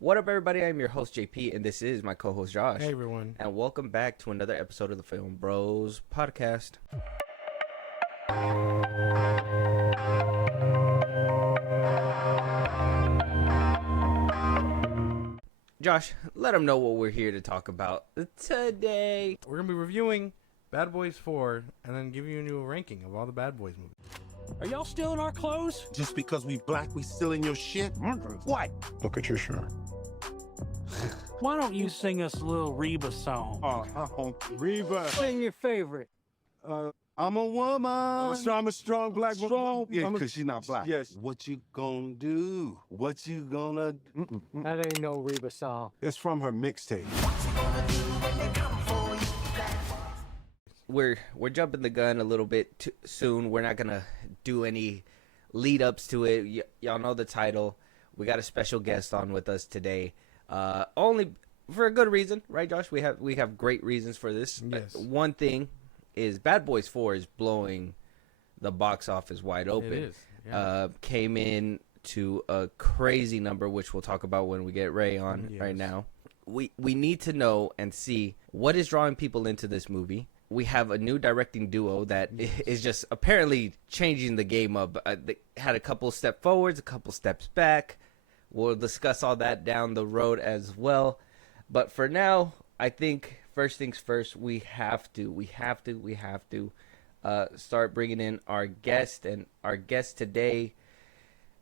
What up, everybody? I'm your host, JP, and this is my co host, Josh. Hey, everyone. And welcome back to another episode of the FilmBros podcast. Josh, let them know what we're here to talk about today. We're going to be reviewing Bad Boys 4 and then giving you a new ranking of all the Bad Boys movies. Are y'all stealing our clothes? Just because we black, we stealing your shit? What? Look at your shirt. Why don't you sing us a little Reba song? Reba. Sing your favorite. I'm a woman. So I'm a strong black woman. Yeah, because she's not black. Yes. What you gonna do? What you gonna do? That ain't no Reba song. It's from her mixtape. We're jumping the gun a little bit too soon. We're not gonna do any lead ups to it. Y'all know the title. We got a special guest on with us today. Only for a good reason, right, Josh? We have great reasons for this. Yes. One thing is Bad Boys 4 is blowing the box office wide open. It is. Yeah. Came in to a crazy number, which we'll talk about when we get Ray on right Yes. now. We need to know and see what is drawing people into this movie. We have a new directing duo that is just apparently changing the game up. They had a couple step forwards, a couple steps back. We'll discuss all that down the road as well. But for now, I think first things first, we have to start bringing in our guest. And our guest today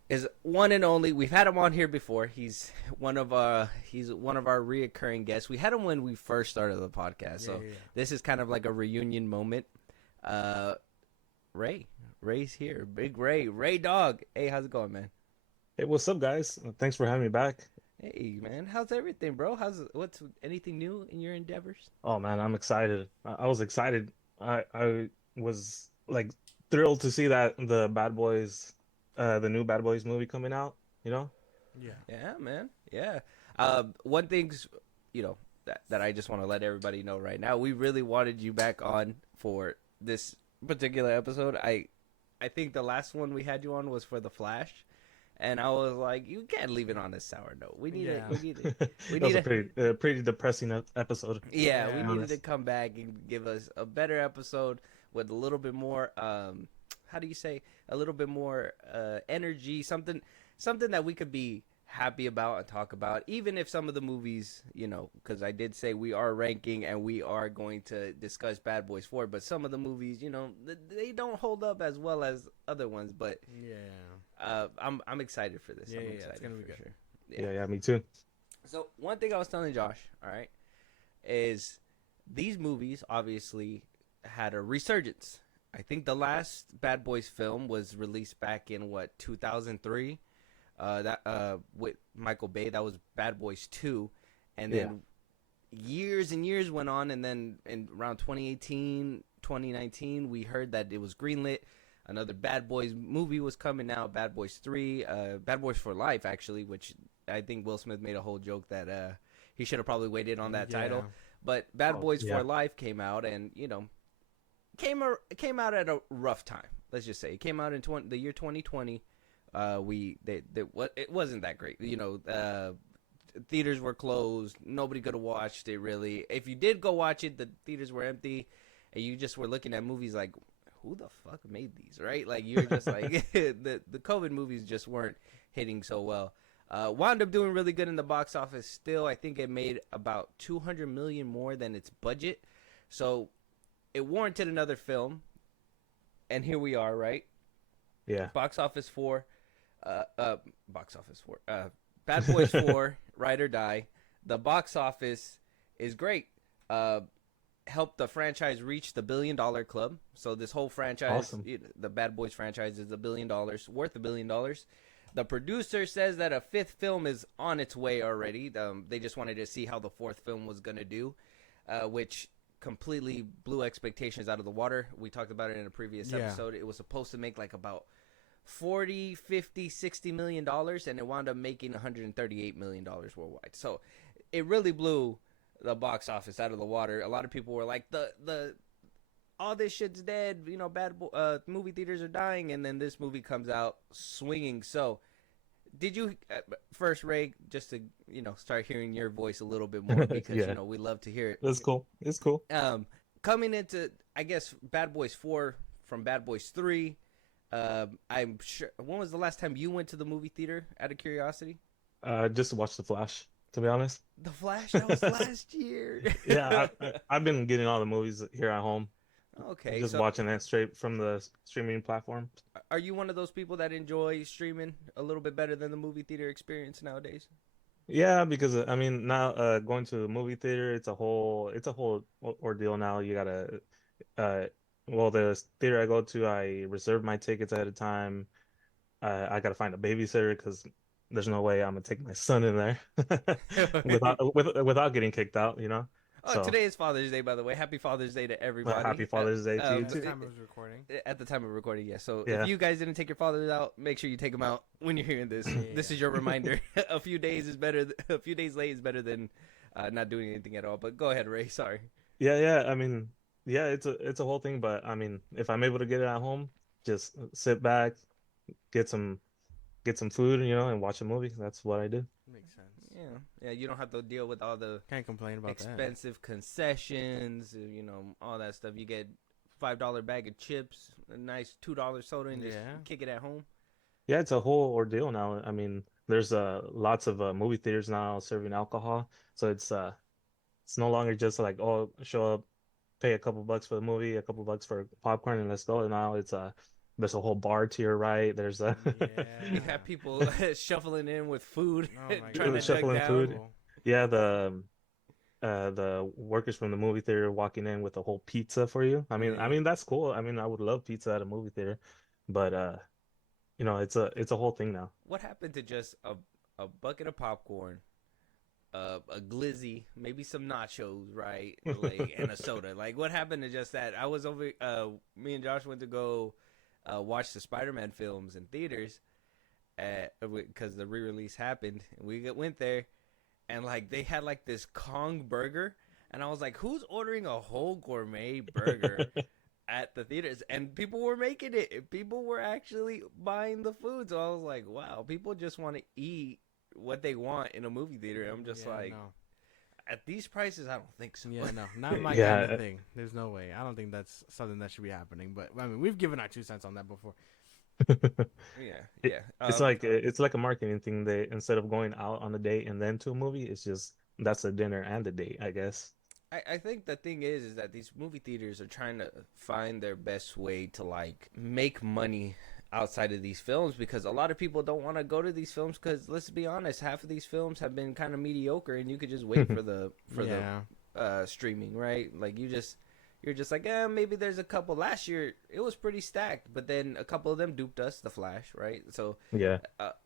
is one and only. We've had him on here before. He's one of our reoccurring guests. We had him when we first started the podcast. So this is kind of like a reunion moment. Ray's here. Big Ray Dog. Hey, how's it going, man? Hey, what's up, guys? Thanks for having me back. Hey, man, how's everything, bro? What's anything new in your endeavors? Oh man, I'm excited. I was excited. I was like thrilled to see that the new Bad Boys movie coming out. You know? Yeah. Yeah, man. Yeah. One thing's, that I just want to let everybody know right now. We really wanted you back on for this particular episode. I think the last one we had you on was for The Flash. And I was like, you can't leave it on a sour note. We need Yeah. That was a pretty depressing episode. Yeah, we Yeah. needed to come back and give us a better episode with a little bit more, how do you say, a little bit more energy, something that we could be happy about and talk about, even if some of the movies, because I did say we are ranking and we are going to discuss Bad Boys 4, but some of the movies, they don't hold up as well as other ones, but Yeah. I'm excited for this. Yeah, I'm yeah, excited it's gonna be for good. sure. Yeah, me too. So one thing I was telling Josh, all right, is these movies obviously had a resurgence. I think the last Bad Boys film was released back in 2003. With Michael Bay, that was Bad Boys 2, and then years and years went on, and then in around 2018, 2019, we heard that it was greenlit. Another Bad Boys movie was coming out, Bad Boys 3, Bad Boys for Life, actually, which I think Will Smith made a whole joke that he should have probably waited on that title. But Bad Boys for Life came out, and, came out at a rough time. Let's just say. It came out in the year 2020. It wasn't that great. Theaters were closed. Nobody could have watched it, really. If you did go watch it, the theaters were empty, and you just were looking at movies like, who the fuck made these, right? Like, you're just like, the COVID movies just weren't hitting so well. Wound up doing really good in the box office still. I think it made about $200 million more than its budget. So it warranted another film. And here we are, right? Yeah. Bad Boys 4, Ride or Die. The box office is great. Helped the franchise reach the $1 billion club. So this whole franchise, Awesome. The Bad Boys franchise, is $1 billion, worth $1 billion. The producer says that a fifth film is on its way already. They just wanted to see how the fourth film was going to do, which completely blew expectations out of the water. We talked about it in a previous episode. It was supposed to make like about 40, 50, 60 million dollars, and it wound up making 138 million dollars worldwide. So it really blew the box office out of the water. A lot of people were like, the all this shit's dead, movie theaters are dying, and then this movie comes out swinging. So did you first, Ray? Just to start hearing your voice a little bit more because Yeah. we love to hear it. It's cool. It's cool. Coming into, I guess, Bad Boys 4 from Bad Boys 3. I'm sure. When was the last time you went to the movie theater? Out of curiosity. Just to watch The Flash, to be honest. The Flash. That was last year. Yeah, I've been getting all the movies here at home. Okay, Just so watching it straight from the streaming platform. are you one of those people that enjoy streaming a little bit better than the movie theater experience nowadays? Yeah, because I mean now going to the movie theater, it's a whole ordeal now. You gotta well, the theater I go to, I reserve my tickets ahead of time. I gotta find a babysitter because there's no way I'm gonna take my son in there without getting kicked out, you know. Oh, So today is Father's Day, by the way. Happy Father's Day to everybody. happy Father's Day to you At the too. time of recording. At the time of recording, yeah. So Yeah. if you guys didn't take your fathers out, make sure you take them out when you're hearing this. This is your reminder. A few days is better. A few days late is better than not doing anything at all. But go ahead, Ray. Sorry. Yeah. I mean, yeah, it's a whole thing, but I mean, if I'm able to get it at home, just sit back, get some food, and watch a movie. That's what I do. Makes sense. Yeah. You don't have to deal with all the Can't complain about expensive concessions, all that stuff. You get $5 bag of chips, a nice $2 soda, and just Yeah. kick it at home. Yeah, it's a whole ordeal now. I mean, there's lots of movie theaters now serving alcohol, so it's no longer just like, oh, show up, pay a couple bucks for the movie, a couple bucks for popcorn, and let's go. And now it's there's a whole bar to your right. There's a You have people shuffling in with food, Oh my trying to God. duck Shuffling down. food. Yeah, the workers from the movie theater walking in with a whole pizza for you. I mean that's cool. I mean, I would love pizza at a movie theater, but it's a whole thing now. What happened to just a bucket of popcorn, a glizzy, maybe some nachos, right? Like, and a soda. Like, what happened to just that? I was over. Me and Josh went to go watch the Spider-Man films in theaters, because the re-release happened. And we went there, and like they had like this Kong burger, and I was like, "Who's ordering a whole gourmet burger?" At the theaters, and people were making it. People were actually buying the food. So I was like, wow, people just want to eat what they want in a movie theater. I'm just like, no. at these prices, I don't think so. Yeah, no, not my Yeah. kind of thing. There's no way. I don't think that's something that should be happening. But I mean, we've given our 2 cents on that before. Yeah. It's like a marketing thing. They, instead of going out on a date and then to a movie, it's just that's a dinner and a date, I guess. I think the thing is that these movie theaters are trying to find their best way to like make money outside of these films, because a lot of people don't want to go to these films because, let's be honest, half of these films have been kind of mediocre, and you could just wait for the streaming, right? Like you're just like, maybe there's a couple. Last year it was pretty stacked, but then a couple of them duped us, The Flash, right? So Yeah.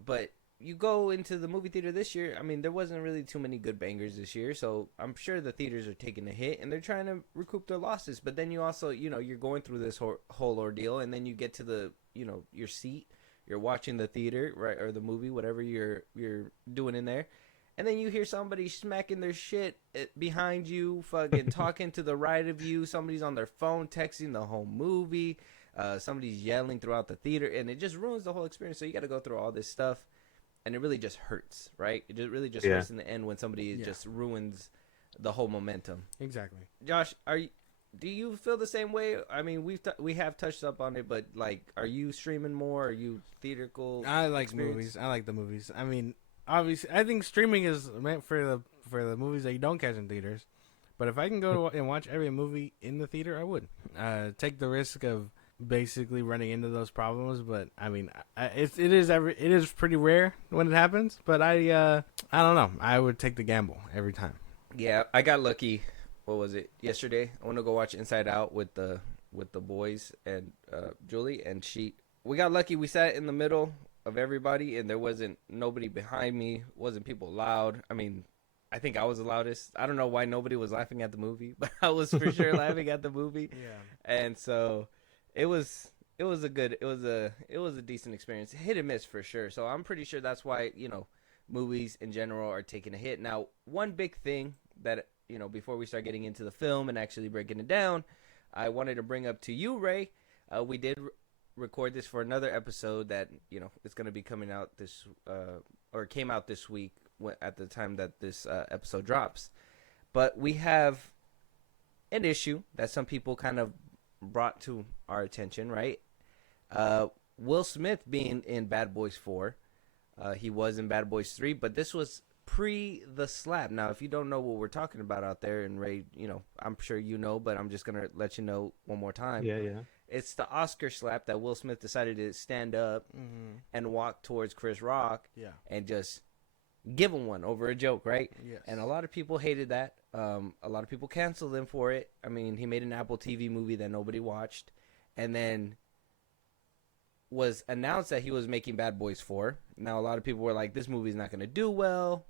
but you go into the movie theater this year, I mean, there wasn't really too many good bangers this year, so I'm sure the theaters are taking a hit and they're trying to recoup their losses. But then you also, you're going through this whole ordeal, and then you get to the, your seat, you're watching the theater, right, or the movie, whatever you're doing in there, and then you hear somebody smacking their shit behind you, fucking talking to the right of you, somebody's on their phone texting the whole movie, somebody's yelling throughout the theater, and it just ruins the whole experience. So you got to go through all this stuff. And it really just hurts, right? It just really hurts in the end when somebody just ruins the whole momentum. Exactly. Josh, do you feel the same way? I mean, we have touched up on it, but like, are you streaming more? Are you theatrical? I like experience? movies. I like the movies. I mean, obviously, I think streaming is meant for the movies that you don't catch in theaters. But if I can go and watch every movie in the theater, I would take the risk of basically running into those problems. But I mean, it is pretty rare when it happens. But I don't know. I would take the gamble every time. Yeah, I got lucky. What was it? Yesterday, I went to go watch Inside Out with the boys and Julie, and we got lucky. We sat in the middle of everybody, and there wasn't nobody behind me. Wasn't people loud. I mean, I think I was the loudest. I don't know why nobody was laughing at the movie, but I was for sure laughing at the movie. Yeah. And so it was a decent experience. Hit and miss for sure. So I'm pretty sure that's why, movies in general are taking a hit. Now, one big thing that, before we start getting into the film and actually breaking it down, I wanted to bring up to you, Ray. We did record this for another episode that it's going to be coming out this or came out this week at the time that this episode drops. But we have an issue that some people kind of brought to our attention, right? Will Smith being in Bad Boys 4. He was in Bad Boys 3, but this was pre the slap. Now, if you don't know what we're talking about out there, and Ray, I'm sure you know, but I'm just going to let you know one more time. Yeah. It's the Oscar slap that Will Smith decided to stand up and walk towards Chris Rock and just give him one over a joke, right? Yes. And a lot of people hated that. A lot of people canceled him for it. I mean, he made an Apple TV movie that nobody watched, and then was announced that he was making Bad Boys 4. Now, a lot of people were like, this movie's not going to do well.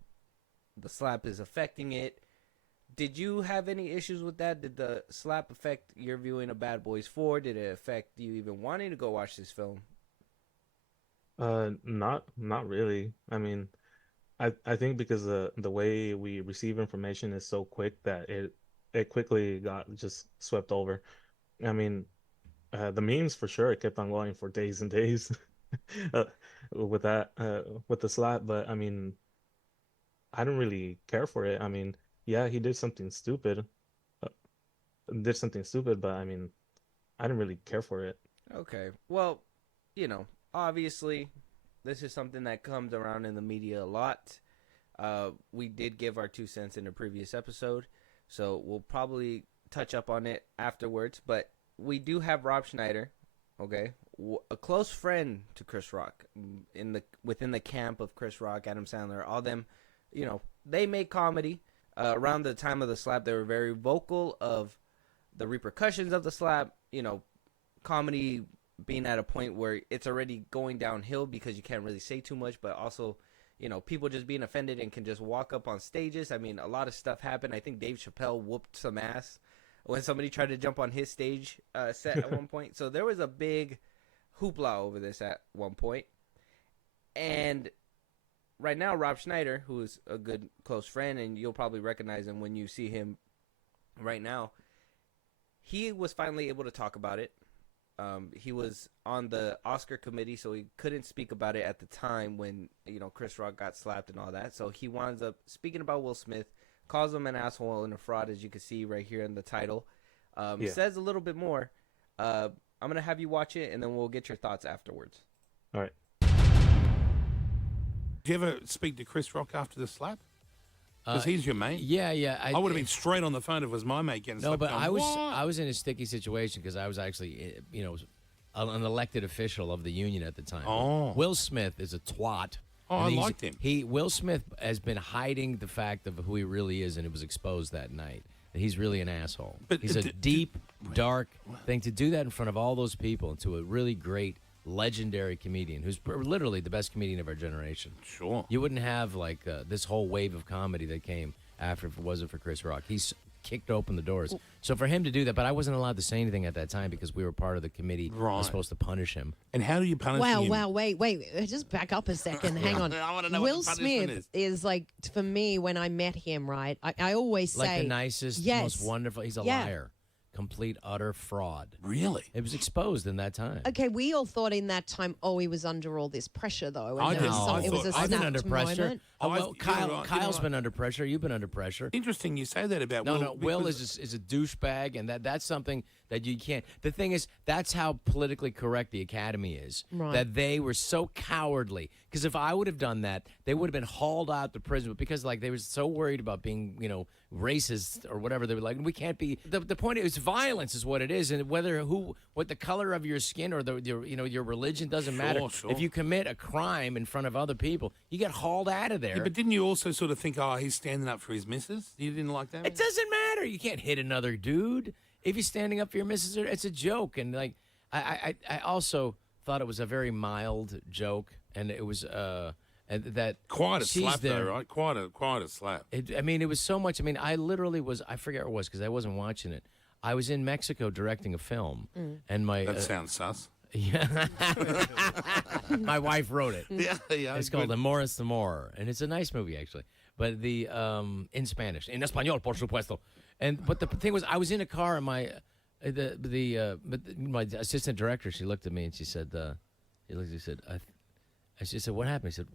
The slap is affecting it. Did you have any issues with that? Did the slap affect your viewing of Bad Boys 4? Did it affect you even wanting to go watch this film? Not really. I mean, I think because the way we receive information is so quick that it quickly got just swept over. I mean, the memes for sure kept on going for days and days with the slap, but I mean, I don't really care for it. I mean, yeah, he did something stupid, but I mean, I didn't really care for it. Okay. Well, obviously, this is something that comes around in the media a lot. We did give our 2 cents in a previous episode, so we'll probably touch up on it afterwards. But we do have Rob Schneider, okay, a close friend to Chris Rock, within the camp of Chris Rock, Adam Sandler, all them, they make comedy. Around the time of the slap, they were very vocal of the repercussions of the slap, comedy being at a point where it's already going downhill because you can't really say too much, but also, people just being offended and can just walk up on stages. I mean, a lot of stuff happened. I think Dave Chappelle whooped some ass when somebody tried to jump on his stage set at one point. So there was a big hoopla over this at one point. And right now, Rob Schneider, who is a good close friend, and you'll probably recognize him when you see him right now, he was finally able to talk about it. He was on the Oscar committee, so he couldn't speak about it at the time when, Chris Rock got slapped and all that. So he winds up speaking about Will Smith, calls him an asshole and a fraud, as you can see right here in the title. Says a little bit more. I'm going to have you watch it, and then we'll get your thoughts afterwards. All right. Did you ever speak to Chris Rock after the slap? Because he's your mate. Yeah. I would have been straight on the phone if it was my mate getting slapped. No, but going, I was in a sticky situation because I was actually, an elected official of the union at the time. Oh. Will Smith is a twat. Oh, I liked him. Will Smith has been hiding the fact of who he really is, and it was exposed that night. He's really an asshole. But he's a deep, dark thing. To do that in front of all those people and to a really great, legendary comedian who's literally the best comedian of our generation. Sure. You wouldn't have this whole wave of comedy that came after if it wasn't for Chris Rock. He's kicked open the doors. So for him to do that, but I wasn't allowed to say anything at that time because we were part of the committee that was supposed to punish him. And how do you punish him? Wow, wait. Just back up a second. Hang on. I want to know Will what the punishment Smith is like, for me, when I met him, right, I always say. Like the nicest, most wonderful. He's a liar. Complete, utter fraud. Really? It was exposed in that time. Okay, we all thought in that time, he was under all this pressure, though. And I there was didn't. it was a I've been snapped under pressure. moment. Well, Kyle's been under pressure. You've been under pressure. Interesting you say that about Will. No, Will is a douchebag, and that's something that you can't. The thing is, that's how politically correct the Academy is. Right. That they were so cowardly. Because if I would have done that, they would have been hauled out to prison. But because they were so worried about being, racist or whatever, they were like, we can't be. The point is, violence is what it is, and what the color of your skin or your religion doesn't matter. Sure. If you commit a crime in front of other people, you get hauled out of there. Yeah, but didn't you also sort of think, he's standing up for his missus? You didn't like that? It doesn't matter. You can't hit another dude. If he's standing up for your missus, it's a joke. And I also thought it was a very mild joke, and it was that quite a slap there. though, right? Quite a slap. It was so much. I literally was. I forget what it was because I wasn't watching it. I was in Mexico directing a film, and That sounds sus. Yeah, my wife wrote it. Yeah. It's called Amor es Amor, and it's a nice movie actually. But in Spanish, en español, por supuesto. But the thing was, I was in a car, and My assistant director, she looked at me and she said, she said, what happened? He said,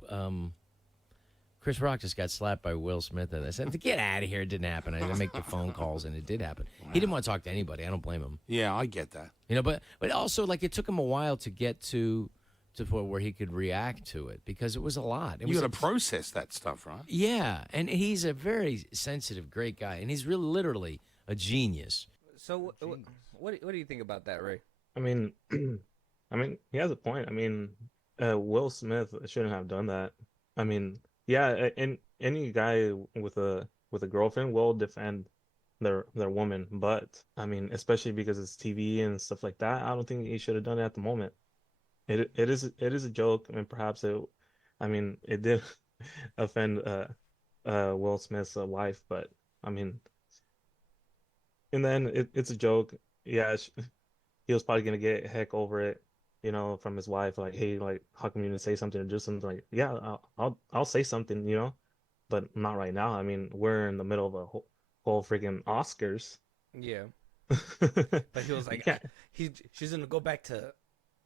Chris Rock just got slapped by Will Smith. And I said, get out of here. It didn't happen. I didn't make the phone calls, and it did happen. He didn't want to talk to anybody. I don't blame him. Yeah, I get that. You know, but also, like, it took him a while to get to the point where he could react to it because it was a lot. You got to process that stuff, right? Yeah, and he's a very sensitive, great guy, and he's really literally a genius. So, what do you think about that, Ray? I mean, he has a point. I mean, Will Smith shouldn't have done that. I mean, yeah, and any guy with a girlfriend will defend their woman, but I mean, especially because it's TV and stuff like that, I don't think he should have done it at the moment. It is a joke. I mean, perhaps it did offend Will Smith's wife, but I mean, in the end, it's a joke. Yeah, he was probably gonna get heck over it, you know, from his wife. Like, hey, like, how come you didn't say something or do something? Like, yeah, I'll say something, you know, but not right now. I mean, we're in the middle of a whole freaking Oscars. Yeah, but he was like, she's gonna go back to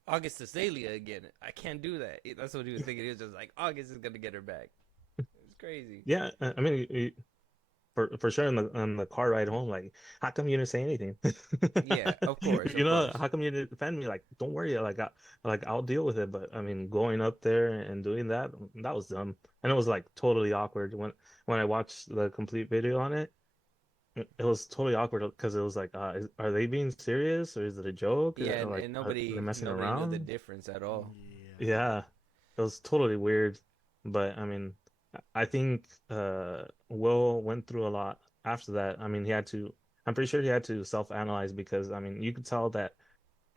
August Azalea again. I can't do that. That's what he was thinking. He was just like, August is gonna get her back. It's crazy. Yeah, I mean, for sure on the car ride home, like, how come you didn't say anything? Yeah, of course. You know, how come you didn't defend me? Like, don't worry, I'll deal with it. But I mean, going up there and doing that was dumb, and it was like totally awkward when I watched the complete video on it. It was totally awkward because it was like, are they being serious or is it a joke? Yeah, like, and nobody knew the difference at all. Yeah, it was totally weird. But I mean, I think Will went through a lot after that. I mean, I'm pretty sure he had to self-analyze because I mean, you could tell that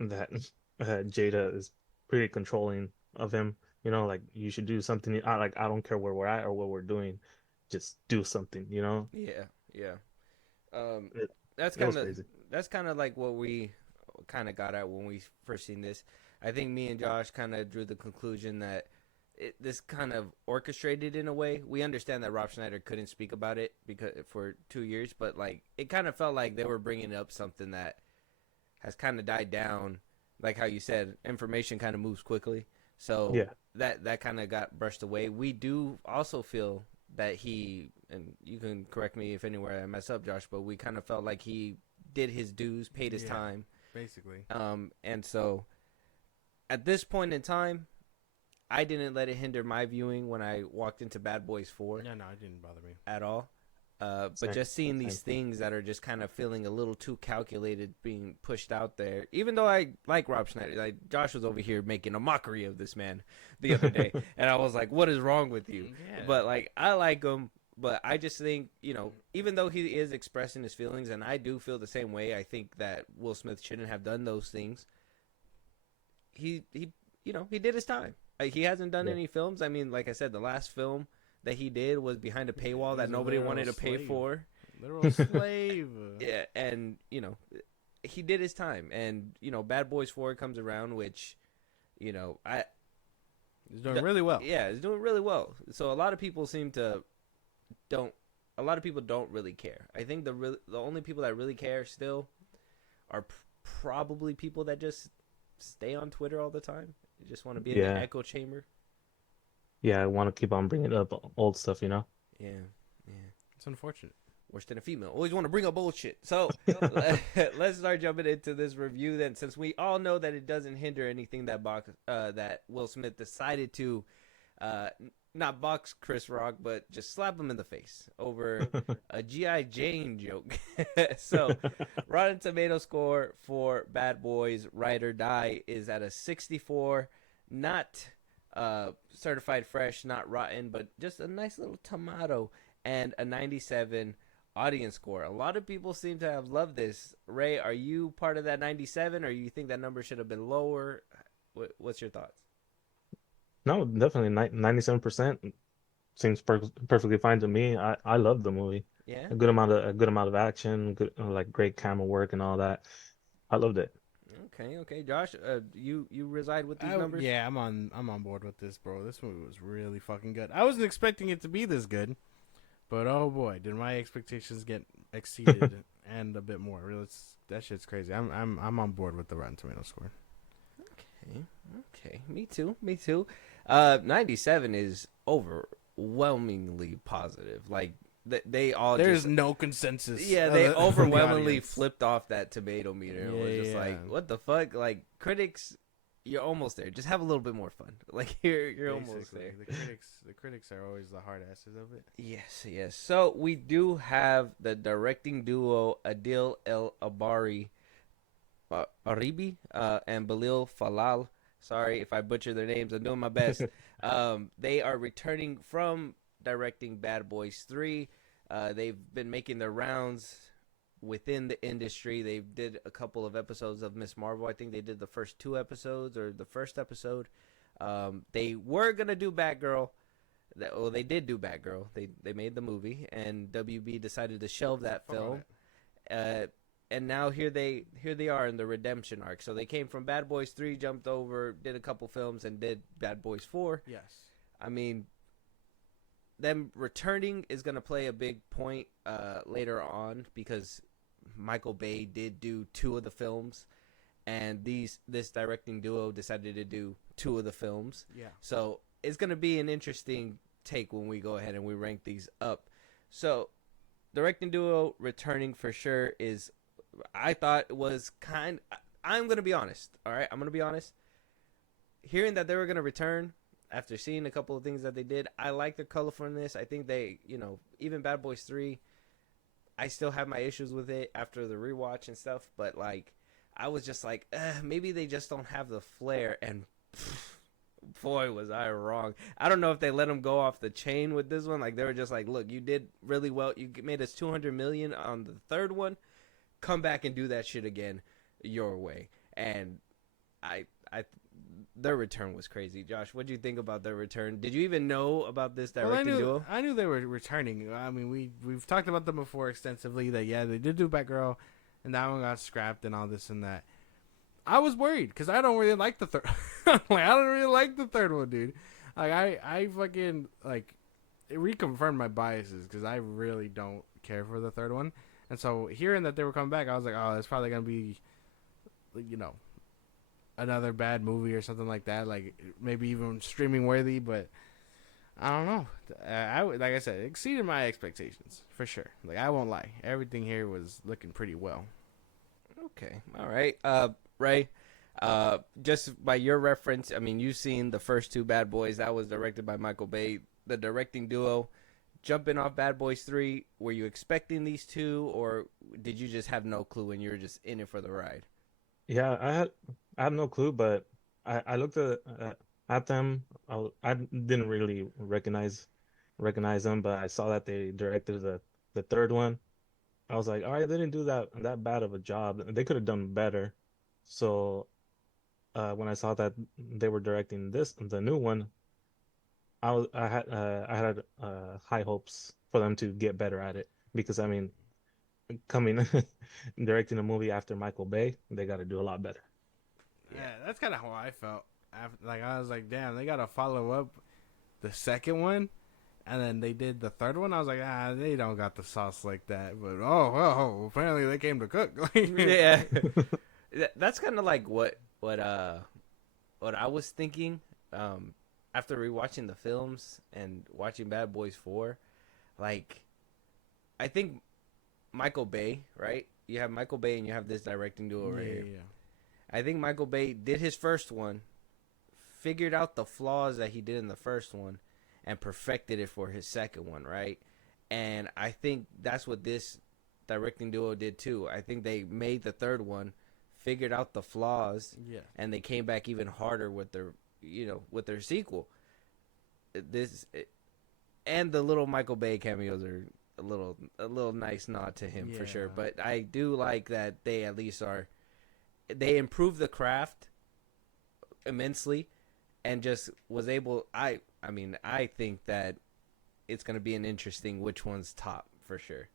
Jada is pretty controlling of him. You know, like, you should do something. I don't care where we're at or what we're doing, just do something. You know? Yeah. That's kind of like what we kind of got at when we first seen this. I think me and Josh kind of drew the conclusion that this kind of orchestrated in a way. We understand that Rob Schneider couldn't speak about it because for 2 years, but like, it kind of felt like they were bringing up something that has kind of died down. Like how you said, information kind of moves quickly, so yeah, that kind of got brushed away. We do also feel that he, and you can correct me if anywhere I mess up, Josh, but we kind of felt like he did his dues, paid his time, basically. And so at this point in time, I didn't let it hinder my viewing when I walked into Bad Boys 4. No, it didn't bother me at all. But just seeing these things that are just kind of feeling a little too calculated being pushed out there, even though I like Rob Schneider, like Josh was over here making a mockery of this man the other day, and I was like, what is wrong with you? Yeah. But like, I like him, but I just think, you know, even though he is expressing his feelings, and I do feel the same way, I think that Will Smith shouldn't have done those things. He did his time. He hasn't done any films. I mean, like I said, the last film that he did was behind a paywall that nobody wanted to pay for. Literal slave. Yeah, and, you know, he did his time. And, you know, Bad Boys 4 comes around, which, you know, he's doing really well. Yeah, he's doing really well. So a lot of people don't really care. I think the only people that really care still are probably people that just stay on Twitter all the time. They just want to be in the echo chamber. Yeah, I want to keep on bringing up old stuff, you know? Yeah. It's unfortunate. Worse than a female. Always want to bring up bullshit. So let's start jumping into this review then, since we all know that it doesn't hinder anything that Will Smith decided to not box Chris Rock, but just slap him in the face over a G.I. Jane joke. So Rotten Tomato score for Bad Boys Ride or Die is at a 64, not certified fresh, not rotten, but just a nice little tomato, and a 97 audience score. A lot of people seem to have loved this. Ray, are you part of that 97, or you think that number should have been lower? What's your thoughts? No, definitely 97% seems perfectly fine to me. I love the movie. Yeah, a good amount of action, good, like, great camera work and all that. I loved it. Okay, Josh, you reside with these numbers? Yeah, I'm on board with this, bro. This movie was really fucking good. I wasn't expecting it to be this good, but oh boy, did my expectations get exceeded and a bit more. That shit's crazy. I'm on board with the Rotten Tomatoes score. Okay, me too. 97 is overwhelmingly positive. Like they all There's just no consensus. yeah, of they the overwhelmingly audience. flipped off that tomato meter. It was just like, Yeah. what the fuck? Like critics, you're almost there. Just have a little bit more fun. Like you're almost Basically, there. The critics are always the hard asses of it. Yes. So we do have the directing duo Adil El Abari Aribi and Balil Falal. Sorry if I butcher their names. I'm doing my best. They are returning from directing Bad Boys 3. They've been making their rounds within the industry. They did a couple of episodes of Miss Marvel. I think they did the first 2 episodes or the first episode. They were going to do Batgirl. Well, they did do Batgirl. They made the movie, and WB decided to shelve that film. And now here they are in the redemption arc. So they came from Bad Boys 3, jumped over, did a couple films, and did Bad Boys 4. Yes. I mean, them returning is going to play a big point later on because Michael Bay did do 2 of the films, and this directing duo decided to do 2 of the films. Yeah. So it's going to be an interesting take when we go ahead and we rank these up. So directing duo returning for sure is, I thought it was I'm going to be honest. All right. I'm going to be honest. Hearing that they were going to return after seeing a couple of things that they did, I like their colorfulness. I think they, even Bad Boys 3, I still have my issues with it after the rewatch and stuff. But like, I was just like, maybe they just don't have the flair. And boy, was I wrong. I don't know if they let them go off the chain with this one. Like they were just like, look, you did really well. You made us $200 million on the third one. Come back and do that shit again your way. And their return was crazy. Josh, what do you think about their return? Did you even know about this directing duo? I knew they were returning. I mean, we've talked about them before extensively. That they did do Batgirl, and that one got scrapped and all this and that. I was worried because I don't really like the third. I don't really like the third one, dude. Like I fucking like it reconfirmed my biases because I really don't care for the third one. And so hearing that they were coming back, I was like, oh, it's probably going to be, another bad movie or something like that. Like, maybe even streaming worthy, but I don't know. Like I said, it exceeded my expectations, for sure. Like, I won't lie. Everything here was looking pretty well. Okay. All right. Ray, just by your reference, I mean, you've seen the first 2 Bad Boys. That was directed by Michael Bay. The directing duo. Jumping off Bad Boys 3, were you expecting these 2, or did you just have no clue and you were just in it for the ride? Yeah, I had no clue, but I looked at them. I didn't really recognize them, but I saw that they directed the third one. I was like, all right, they didn't do that bad of a job. They could have done better. So when I saw that they were directing the new one, I had high hopes for them to get better at it because I mean, coming directing a movie after Michael Bay, they got to do a lot better. Yeah, that's kind of how I felt. I was like, damn, they got to follow up the second one, and then they did the third one. I was like, they don't got the sauce like that. But apparently they came to cook. Yeah, that's kind of like what I was thinking. After rewatching the films and watching Bad Boys 4, like, I think Michael Bay, right? You have Michael Bay and you have this directing duo right here. Yeah. I think Michael Bay did his first one, figured out the flaws that he did in the first one, and perfected it for his second one, right? And I think that's what this directing duo did too. I think they made the third one, figured out the flaws, and they came back even harder with their sequel. And the little Michael Bay cameos are a little nice nod to him for sure. But I do like that they at least they improved the craft immensely and just was able. I think that it's going to be an interesting which one's top for sure.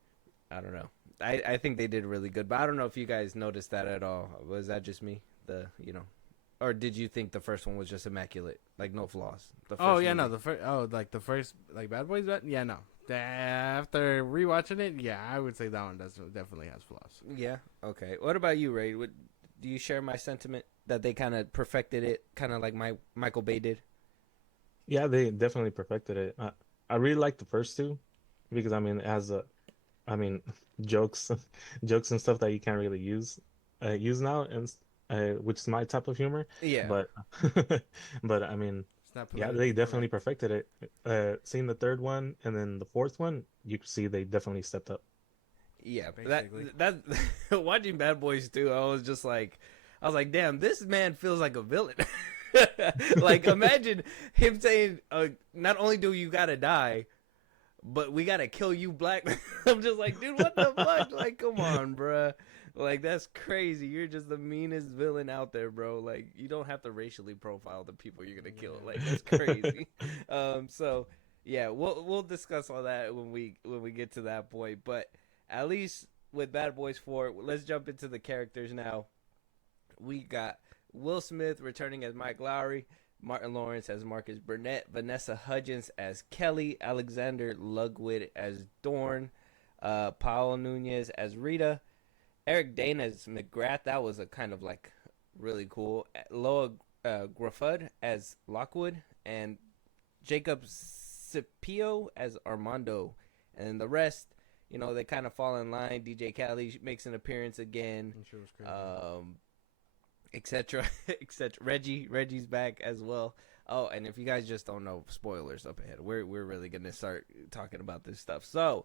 I don't know. I think they did really good, but I don't know if you guys noticed that at all. Was that just me? Or did you think the first one was just immaculate, like no flaws? The first, like Bad Boys? Yeah, no. After rewatching it, yeah, I would say that one definitely has flaws. Yeah. Okay. What about you, Ray? Do you share my sentiment that they kind of perfected it, kind of like Michael Bay did? Yeah, they definitely perfected it. I really like the first two because I mean it has I mean jokes, jokes and stuff that you can't really use now, and which is my type of humor. Yeah. But but I mean, It's not yeah, politically they definitely correct. perfected it. Seeing the third one and then the fourth one, you can see they definitely stepped up. Yeah. Basically. That watching Bad Boys 2, I was like, damn, this man feels like a villain. Like, imagine him saying, not only do you gotta die, but we gotta kill you, black. I'm just like, dude, what the fuck? Like, come on, bruh. Like, that's crazy. You're just the meanest villain out there, bro. Like, you don't have to racially profile the people you're gonna kill. Like, that's crazy. So yeah, we'll discuss all that when we get to that point. But at least with Bad Boys 4, let's jump into the characters now. We got Will Smith returning as Mike Lowry, Martin Lawrence as Marcus Burnett, Vanessa Hudgens as Kelly, Alexander Ludwig as Dorn, Paolo Nunez as Rita, Eric Dane as McGrath. That was a kind of like really cool. Loa Grafud as Lockwood, and Jacob Scipio as Armando. And the rest, they kind of fall in line. DJ Khaled makes an appearance again. I'm sure it was crazy. Etc. etc. Reggie's back as well. Oh, and if you guys just don't know, spoilers up ahead. We're really gonna start talking about this stuff. So,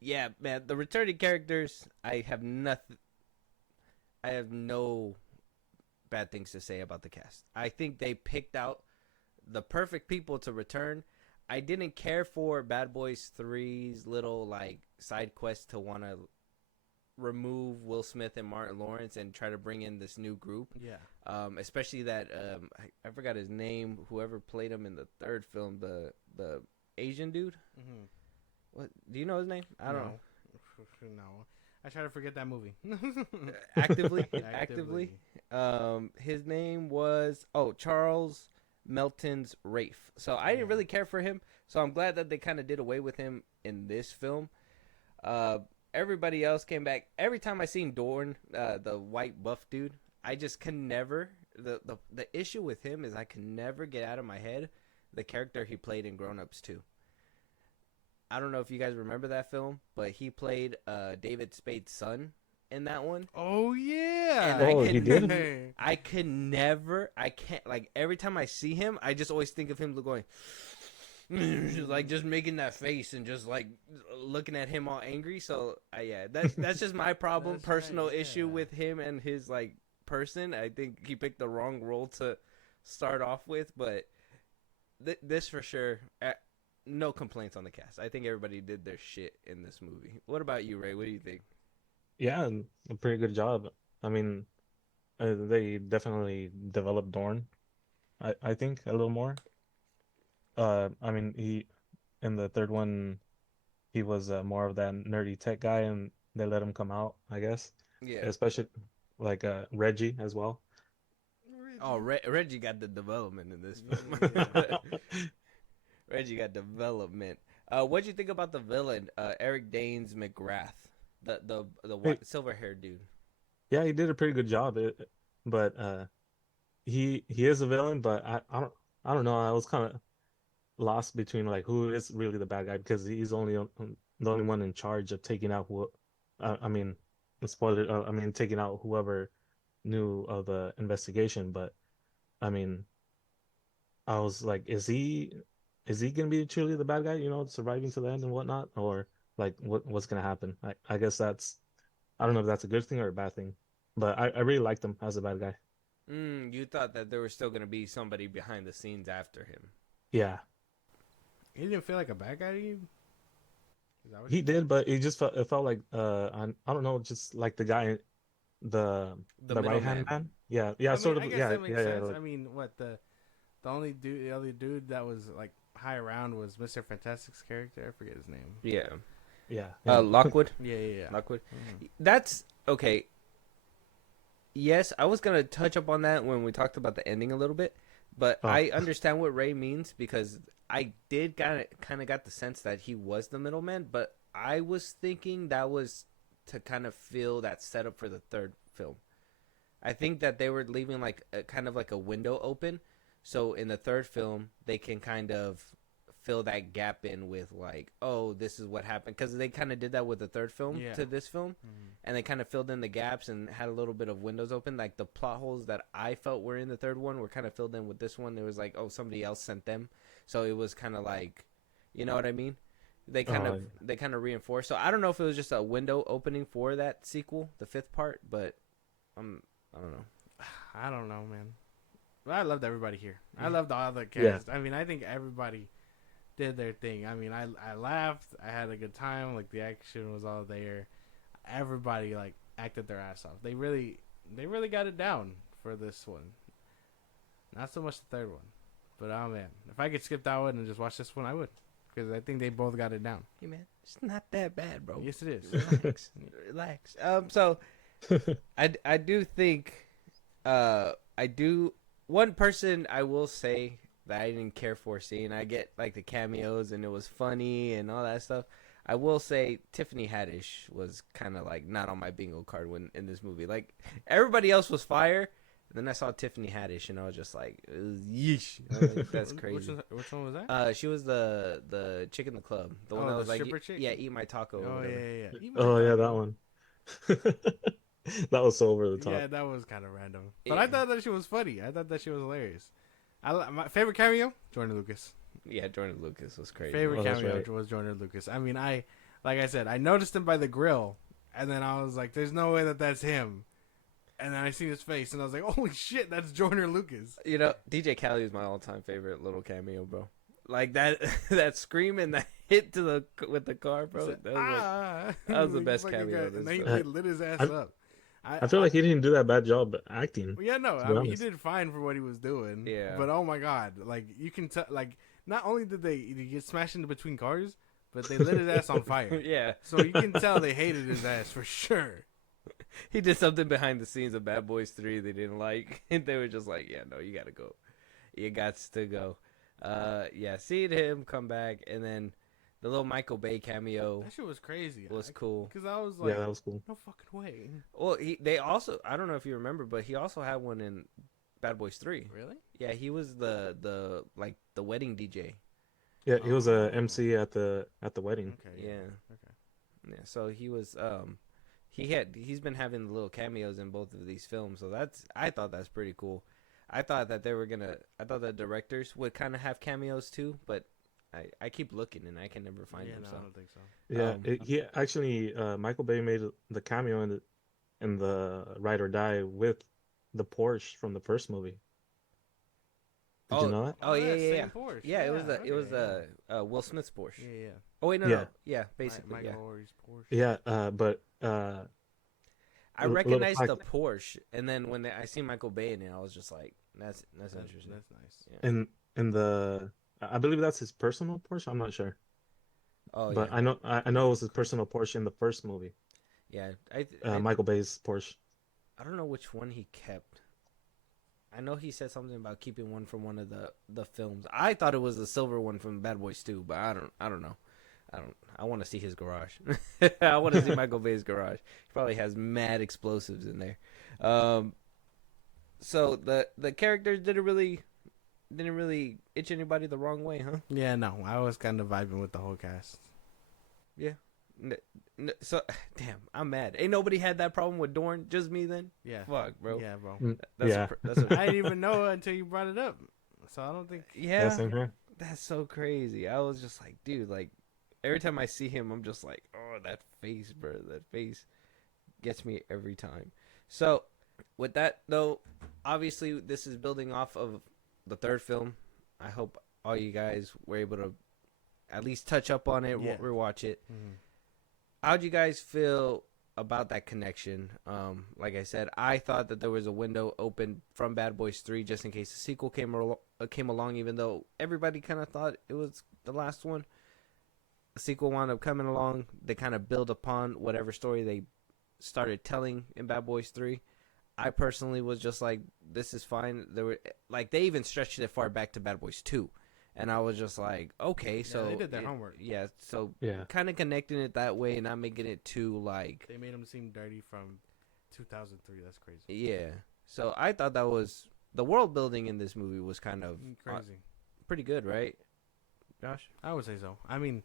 yeah, man, the returning characters, I have no bad things to say about the cast. I think they picked out the perfect people to return. I didn't care for Bad Boys 3's little like side quest to want to remove Will Smith and Martin Lawrence and try to bring in this new group. Yeah. Especially that I forgot his name. Whoever played him in the third film, the Asian dude. Mm-hmm. What do you know his name? I don't know. No, I try to forget that movie. Actively. His name was Charles Melton's Rafe. So I didn't really care for him. So I'm glad that they kind of did away with him in this film. Everybody else came back. Every time I seen Dorn, the white buff dude, I just can never. The issue with him is I can never get out of my head the character he played in Grown Ups 2. I don't know if you guys remember that film, but he played David Spade's son in that one. Oh yeah. And he did? I can't, like, every time I see him, I just always think of him going, like, just making that face and just like looking at him all angry. So yeah, that's just my problem. That's Personal right, issue yeah. with him and his like person. I think he picked the wrong role to start off with, but this for sure. No complaints on the cast. I think everybody did their shit in this movie. What about you, Ray? What do you think? Yeah, a pretty good job. I mean, they definitely developed Dorn. I think a little more. I mean, he in the third one, he was more of that nerdy tech guy, and they let him come out, I guess. Yeah. Especially like Reggie as well. Oh, Reggie got the development in this film. Reggie got development. What'd you think about the villain, Eric Danes McGrath, the white, silver-haired dude? Yeah, he did a pretty good job. But he is a villain, but I don't know. I was kind of lost between like who is really the bad guy, because he's the only one in charge of taking out I mean, spoiler. I mean, taking out whoever knew of the investigation. But I mean, I was like, is he gonna be truly the bad guy? Surviving to the end and whatnot, or like what's gonna happen? I guess I don't know if that's a good thing or a bad thing, but I really liked him as a bad guy. You thought that there was still gonna be somebody behind the scenes after him. Yeah, He didn't feel like a bad guy to you? Is that what he did, but it felt like I don't know, just like the guy, the right hand man. Yeah, I sort mean, of. I guess Yeah, that makes yeah, sense. like- I mean, what the other dude that was like high around was Mr. Fantastic's character. I forget his name. Yeah. yeah. Lockwood. Yeah. Lockwood. That's okay. Yes, I was gonna touch up on that when we talked about the ending a little bit, but Oh. I understand what Ray means, because I did kind of got the sense that he was the middleman, but I was thinking that was to kind of fill that setup for the third film. I think that they were leaving like kind of like a window open, so in the third film they can kind of fill that gap in with like, oh, this is what happened, because they kind of did that with the third film to this film, and they kind of filled in the gaps and had a little bit of windows open. Like the plot holes that I felt were in the third one were kind of filled in with this one. It was like, oh, somebody else sent them, so it was kind of like, you know what I mean? They kind of reinforced. So I don't know if it was just a window opening for that sequel, the fifth part, but I don't know. I don't know, man. But I loved everybody here. I loved all the cast. I mean, I think everybody did their thing. I mean, I laughed. I had a good time. Like the action was all there. Everybody like acted their ass off. They really got it down for this one. Not so much the third one, but oh man, if I could skip that one and just watch this one, I would, because I think they both got it down. Hey man, it's not that bad, bro. Yes, it is. Relax, relax. So I do think I do. One person I will say that I didn't care for seeing. I get like the cameos and it was funny and all that stuff. I will say Tiffany Haddish was kind of like not on my bingo card when in this movie. Like everybody else was fire. Then I saw Tiffany Haddish and I was just like, yeesh. Like, that's crazy. Which one was that? She was the chick in the club. The one that was like, stripper chick? yeah, eat my taco. Oh or yeah. Oh yeah, that one. That was so over the top. Yeah, that was kind of random. But I thought that she was funny. I thought that she was hilarious. My favorite cameo, Jordan Lucas. Yeah, Jordan Lucas was crazy. Favorite cameo was Jordan Lucas. I mean, like I said, I noticed him by the grill, and then I was like, "There's no way that that's him." And then I see his face, and I was like, "Holy shit, that's Jordan Lucas!" You know, DJ Khaled is my all-time favorite little cameo, bro. Like that scream and that hit to with the car, bro. That was the best cameo. And he lit his ass up. I feel like he didn't do that bad job acting. Yeah, no, I mean, he did fine for what he was doing. Yeah. But oh my god, like you can tell, like not only did they get smashed into between cars, but they lit his ass on fire. Yeah. So you can tell they hated his ass for sure. He did something behind the scenes of Bad Boys 3 they didn't like. And they were just like, yeah, no, you gotta go. You got to go. Yeah, seeing him come back, and then the little Michael Bay cameo. That shit was crazy. Was cool. Because I was like, yeah, that was cool. No fucking way. Well, they also, I don't know if you remember, but he also had one in Bad Boys 3. Really? Yeah, he was the wedding DJ. Yeah, he was a MC at the wedding. Okay. Yeah. Okay. Yeah, so he was he's been having the little cameos in both of these films, so I thought that's pretty cool. I thought that the directors would kind of have cameos too, but I keep looking and I can never find them. No, So I don't think so. Yeah, he actually Michael Bay made the cameo in the Ride or Die with the Porsche from the first movie. Did you know that? Oh yeah. Same Porsche. Yeah, it was Will Smith's Porsche. Yeah. Oh wait, no, Yeah. no. Yeah, basically, Michael yeah. Horry's Porsche. Yeah, but I little recognized the fact- Porsche, and then when I see Michael Bay in it, I was just like, that's interesting. That's nice. Yeah. in the I believe that's his personal Porsche. I'm not sure, Oh but yeah, I know it was his personal Porsche in the first movie. yeah. Michael Bay's Porsche. I don't know which one he kept. I know he said something about keeping one from one of the films. I thought it was the silver one from Bad Boys 2, but I don't know. I want to see his garage. I want to see Michael Bay's garage. He probably has mad explosives in there. So the characters didn't really itch anybody the wrong way, huh? Yeah, no, I was kind of vibing with the whole cast. Yeah. So damn, I'm mad. Ain't nobody had that problem with Dorn, just me then. Yeah. Fuck, bro. Yeah, bro. Yeah. I didn't even know until you brought it up, so I don't think. Yeah. Same here. That's so crazy. I was just like, dude, like every time I see him, I'm just like, oh, that face, bro. That face gets me every time. So, with that though, obviously this is building off of the third film. I hope all you guys were able to at least touch up on it, rewatch it. Mhm. How'd you guys feel about that connection? Like I said, I thought that there was a window open from Bad Boys 3 just in case the sequel came along, even though everybody kind of thought it was the last one. The sequel wound up coming along. They kind of build upon whatever story they started telling in Bad Boys 3. I personally was just like, this is fine. They even stretched it far back to Bad Boys 2. and I was just like, okay, so they did their homework. Yeah, so Yeah. kind of connecting it that way and not making it too like, They made him seem dirty from 2003. That's crazy. yeah. So I thought that was the world building in this movie was kind of Crazy. pretty good, right, Josh? I would say so. I mean,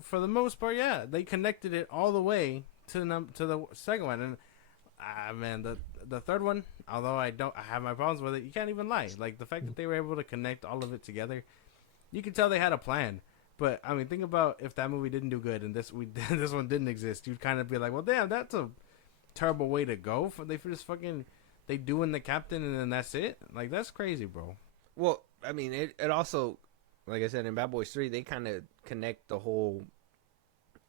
for the most part, yeah, they connected it all the way to the second one, and man, the third one, although I have my problems with it, you can't even lie. Like the fact that they were able to connect all of it together, you can tell they had a plan. But I mean, think about if that movie didn't do good and this one didn't exist, you'd kind of be like, well, damn, that's a terrible way to go. They just fucking they doing the captain and then that's it. Like that's crazy, bro. Well, I mean, it also, like I said, in Bad Boys 3, they kind of connect the whole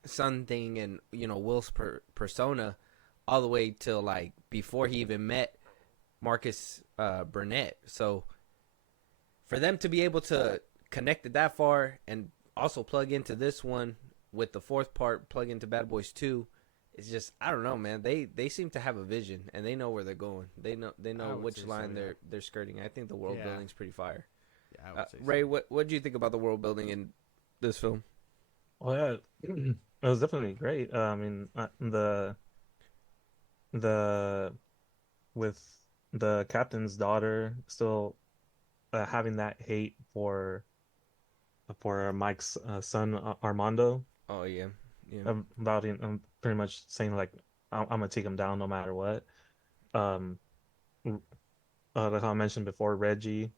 son thing and, Will's persona all the way till, like, before he even met Marcus Burnett. So, for them to be able to connect it that far and also plug into this one with the fourth part, plug into Bad Boys 2, it's just, I don't know, man. They seem to have a vision and they know where they're going. They know which line they're skirting. I think the world building's pretty fire. Yeah, I would say Ray, so. what do you think about the world building in this film? Oh yeah, it was definitely great. I mean, the with the captain's daughter still having that hate for Mike's son Armando. Oh yeah, yeah. About him, pretty much saying like I'm gonna take him down no matter what. Like I mentioned before, Reggie.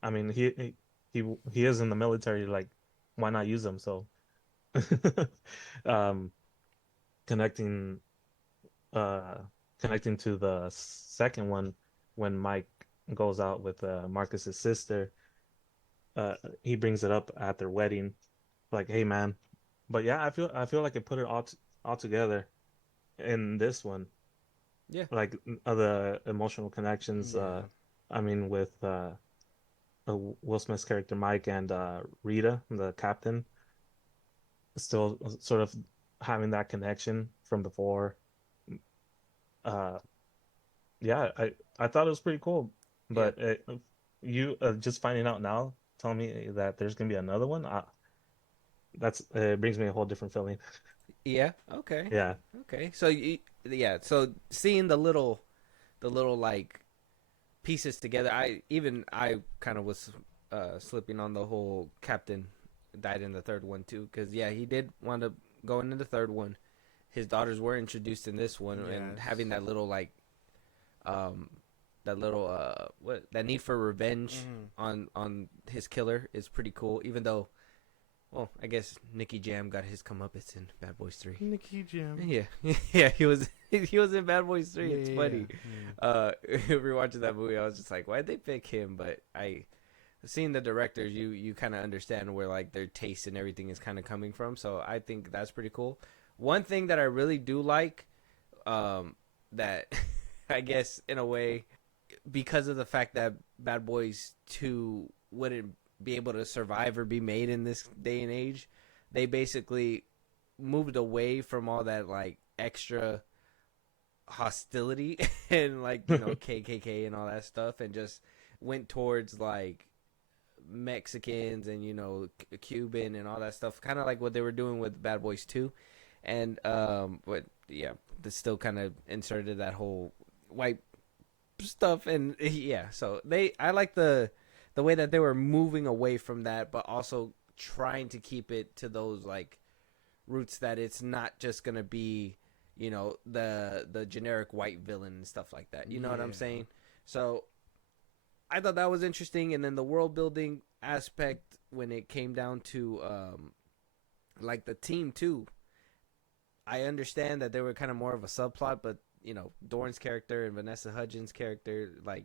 I mean, he is in the military. Like, why not use him? So, um, connecting connecting to the second one when Mike goes out with Marcus's sister. He brings it up at their wedding, like, "Hey, man." But yeah, I feel like it put it all together in this one. Yeah. Like the emotional connections. Yeah. I mean, with Will Smith's character Mike and Rita, the captain, still sort of having that connection from before. Yeah, I thought it was pretty cool, but you just finding out now, telling me that there's gonna be another one, it brings me a whole different feeling. Yeah. Okay. Yeah. Okay. So so seeing the little like pieces together, I kind of was slipping on the whole captain died in the third one too, because he did want to go into the third one. His daughters were introduced in this one, and having that little like that need for revenge on his killer is pretty cool. Even though, well, I guess Nicky Jam got his comeuppance in Bad Boys 3. Nicky Jam. Yeah, yeah, he was in Bad Boys 3. It's funny. Yeah. Rewatching that movie, I was just like, why'd they pick him? But seeing the directors, you kind of understand where like their taste and everything is kind of coming from. So I think that's pretty cool. One thing that I really do like, that I guess in a way, because of the fact that Bad Boys 2 wouldn't be able to survive or be made in this day and age, they basically moved away from all that like extra hostility and like KKK and all that stuff, and just went towards like Mexicans and Cuban and all that stuff, kind of like what they were doing with Bad Boys 2. And but yeah, they still kind of inserted that whole white stuff, and so I like the way that they were moving away from that, but also trying to keep it to those like roots, that it's not just gonna be the generic white villain and stuff like that. You know what I'm saying? So I thought that was interesting. And then the world building aspect, when it came down to like the team too, I understand that they were kind of more of a subplot, but Dorn's character and Vanessa Hudgens' character, like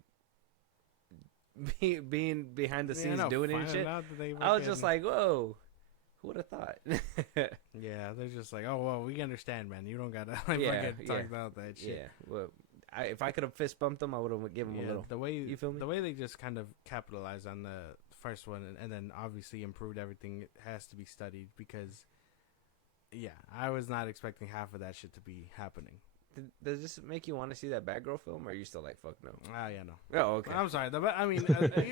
being behind the scenes doing it and shit, I was just like, whoa, who would have thought? Yeah, they're just like, oh well, we understand, man. You don't gotta talk about that shit. Yeah, well, if I could have fist bumped them, I would have given them a little. The way you feel me? The way they just kind of capitalized on the first one, and then obviously improved everything, it has to be studied, because I was not expecting half of that shit to be happening. Does this make you want to see that Batgirl film, or are you still like, fuck no? Yeah, no. Oh, okay. I'm sorry. I mean,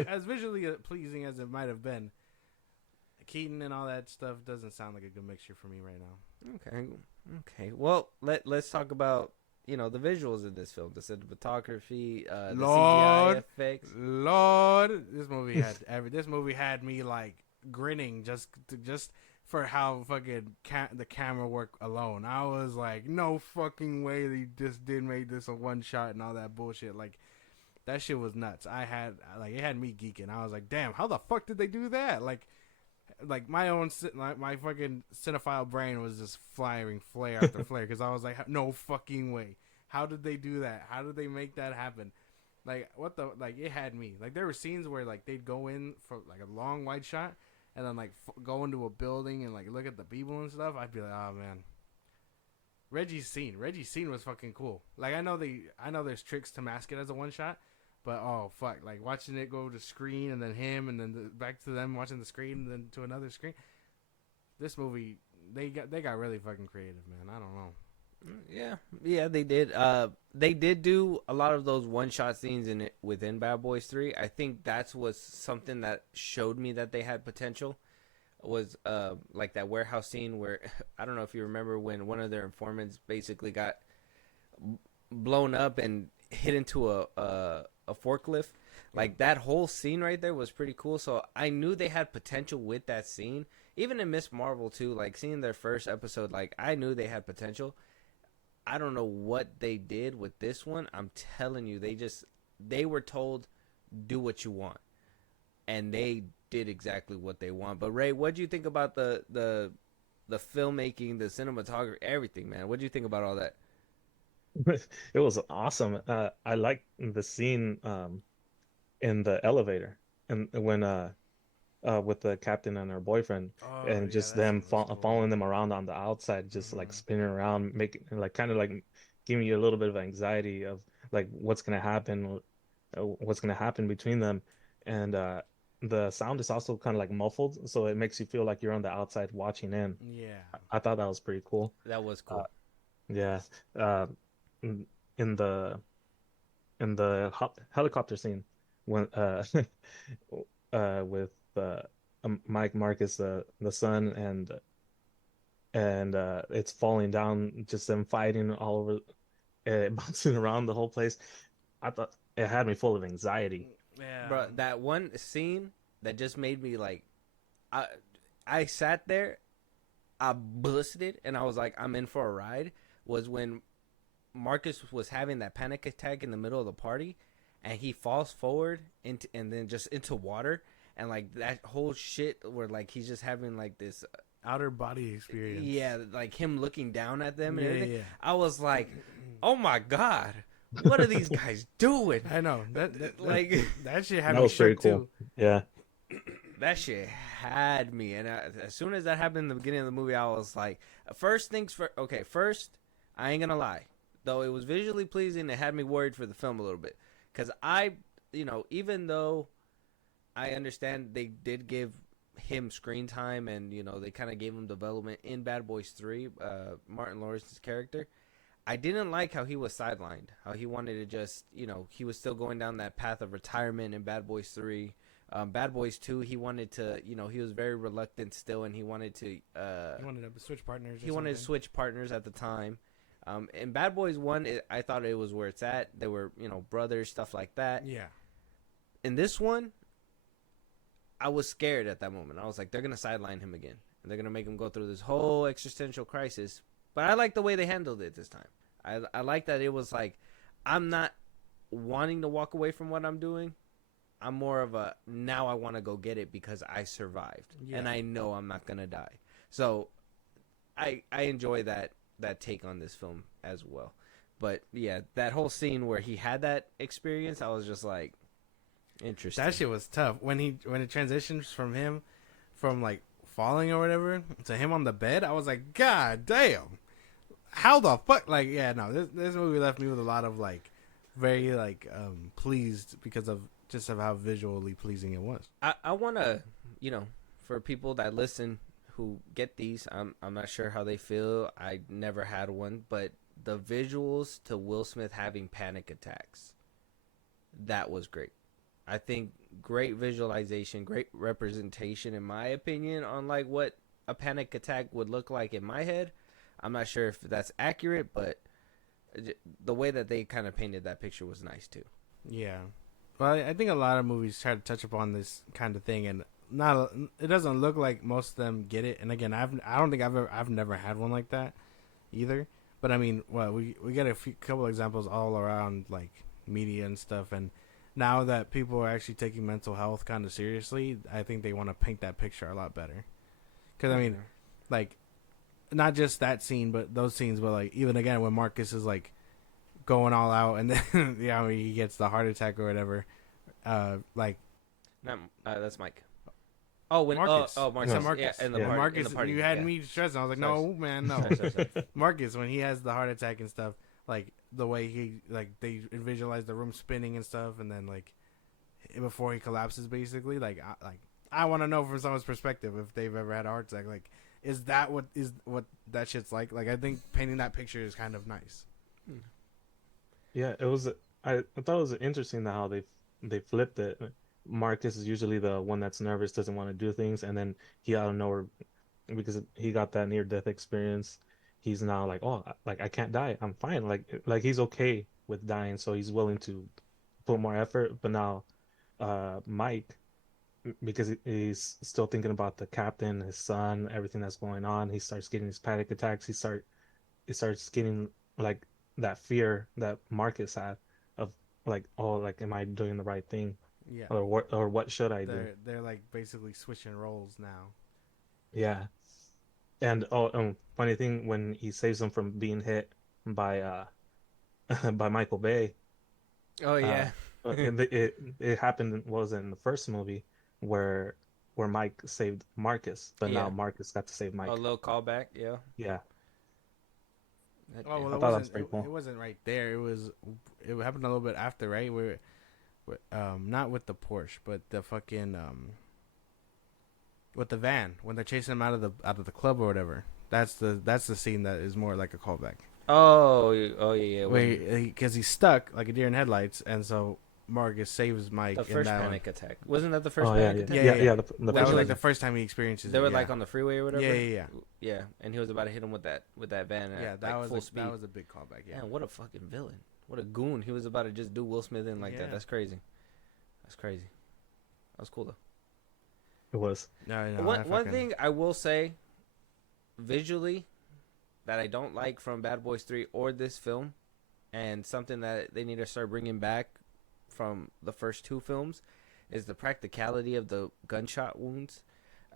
as visually pleasing as it might have been, Keaton and all that stuff doesn't sound like a good mixture for me right now. Okay. Well, let's talk about the visuals of this film, the cinematography, the Lord, CGI effects. Lord, this movie had me like grinning just for how fucking the camera work alone. I was like, no fucking way they just did make this a one shot and all that bullshit. Like that shit was nuts. It had me geeking. I was like, damn, how the fuck did they do that? Like my fucking cinephile brain was just firing flare after flare because I was like, no fucking way. How did they do that? How did they make that happen? Like what the like it had me. Like there were scenes where like they'd go in for like a long wide shot and then like go into a building and like look at the people and stuff. I'd be like, oh man. Reggie's scene was fucking cool. Like I know there's tricks to mask it as a one shot. But oh fuck, like watching it go to screen and then him and then back to them watching the screen and then to another screen. This movie, they got really fucking creative, man. I don't know. Yeah, they did. They did do a lot of those one shot scenes within Bad Boys 3. I think that's was something that showed me that they had potential. Was like that warehouse scene where I don't know if you remember when one of their informants basically got blown up and hit into a forklift. Like that whole scene right there was pretty cool. So I knew they had potential with that scene. Even in Miss Marvel too, like seeing their first episode, like I knew they had potential. I don't know what they did with this one. I'm telling you, they were told do what you want, and they did exactly what they want. But Ray, what do you think about the filmmaking, the cinematography, everything, man? What do you think about all that? It was awesome. I liked the scene in the elevator and when with the captain and her boyfriend and just them following them around on the outside, just like spinning around, making like kind of like giving you a little bit of anxiety of like what's gonna happen between them, and the sound is also kind of like muffled, so it makes you feel like you're on the outside watching in. Yeah, I thought that was pretty cool. That was cool. Yeah. In the helicopter scene when with Mike Marcus, the son, and it's falling down, just them fighting all over, bouncing around the whole place. I thought it had me full of anxiety. yeah, Bro, that one scene that just made me like, I sat there, I busted, and I was like, I'm in for a ride. Was when Marcus was having that panic attack in the middle of the party, and he falls forward and then just into water, and like that whole shit where like he's just having like this outer body experience. Yeah, like him looking down at them and Yeah, everything. yeah. I was like, oh my god, what are these guys doing? I know Like that shit had That me was pretty shook cool. too. Yeah. that shit had me, and as soon as that happened in the beginning of the movie, I was like, first, I ain't gonna lie, though it was visually pleasing, it had me worried for the film a little bit, because even though I understand they did give him screen time and they kind of gave him development in Bad Boys 3, Martin Lawrence's character, I didn't like how he was sidelined, how he wanted to just he was still going down that path of retirement in Bad Boys 3. Bad Boys 2, he wanted to, he was very reluctant still, and he wanted to switch partners. He wanted to switch partners at the time. In Bad Boys 1, I thought it was where it's at. They were, brothers, stuff like that. Yeah. In this one, I was scared at that moment. I was like, they're going to sideline him again. And they're going to make him go through this whole existential crisis. But I like the way they handled it this time. I like that it was like, I'm not wanting to walk away from what I'm doing. I'm more of a, now I want to go get it because I survived. Yeah. And I know I'm not going to die. So I enjoy that take on this film as well. But yeah, that whole scene where he had that experience, I was just like, interesting. That shit was tough. When it transitions from him from like falling or whatever to him on the bed, I was like, God damn. How the fuck? Like, yeah, no, this movie left me with a lot of like very like pleased because of just of how visually pleasing it was. I want to, for people that listen who get these, I'm not sure how they feel. I never had one, but the visuals to Will Smith having panic attacks, that was great. I think great visualization, great representation, in my opinion, on like what a panic attack would look like in my head. I'm not sure if that's accurate, but the way that they kind of painted that picture was nice too. Yeah. Well, I think a lot of movies try to touch upon this kind of thing, and it doesn't look like most of them get it. And again, I don't think I've never had one like that either. But I mean, well, we get a couple examples all around like media and stuff, and now that people are actually taking mental health kind of seriously, I think they want to paint that picture a lot better. Because I mean, like, not just that scene, but those scenes, but like even again when Marcus is like going all out, and then he gets the heart attack or whatever. Like, That's Mike. Oh, when Marcus. Marcus. Yeah, Marcus. Yeah, in the Yeah. party, Marcus, in the party. you had Yeah. me stressing. I was like, Sorry. no, man, no. Sorry. Marcus, when he has the heart attack and stuff, like the way he they visualize the room spinning and stuff, and then like before he collapses, basically, I want to know from someone's perspective if they've ever had a heart attack. Like, is that what that shit's like? Like, I think painting that picture is kind of nice. Yeah, it was. I thought it was interesting how they flipped it. Marcus is usually the one that's nervous, doesn't want to do things, and then he out of nowhere, because he got that near death experience, he's now like, oh, like I can't die, I'm fine, like he's okay with dying, so he's willing to put more effort. But now, Mike, because he's still thinking about the captain, his son, everything that's going on, he starts getting these panic attacks. He starts getting like that fear that Marcus had of like, oh, like am I doing the right thing? Yeah. Or what should I do? They're like basically switching roles now. Yeah. And funny thing, when he saves him from being hit by by Michael Bay. Oh yeah. It happened, was in the first movie where Mike saved Marcus, but now Marcus got to save Mike. A little callback, yeah. Yeah. Oh well, I thought that was pretty cool. it wasn't right there. It happened a little bit after, right? Where not with the Porsche, but the fucking with the van when they're chasing him out of the club or whatever. That's the scene that is more like a callback. Oh yeah. Because he's stuck like a deer in headlights, and so Marcus saves Mike. The first panic attack, wasn't that the first Oh panic attack? Yeah. The That was like the first first time he experiences. They were it, like on the freeway or whatever. Yeah. And he was about to hit him with that van at that like was full speed. That was a big callback. Yeah. Man, what a fucking villain! What a goon! He was about to just do Will Smith in like that. That's crazy. That's crazy. That was cool though. It was. No, One thing I will say, visually, that I don't like from Bad Boys 3 or this film, and something that they need to start bringing back from the first two films, is the practicality of the gunshot wounds.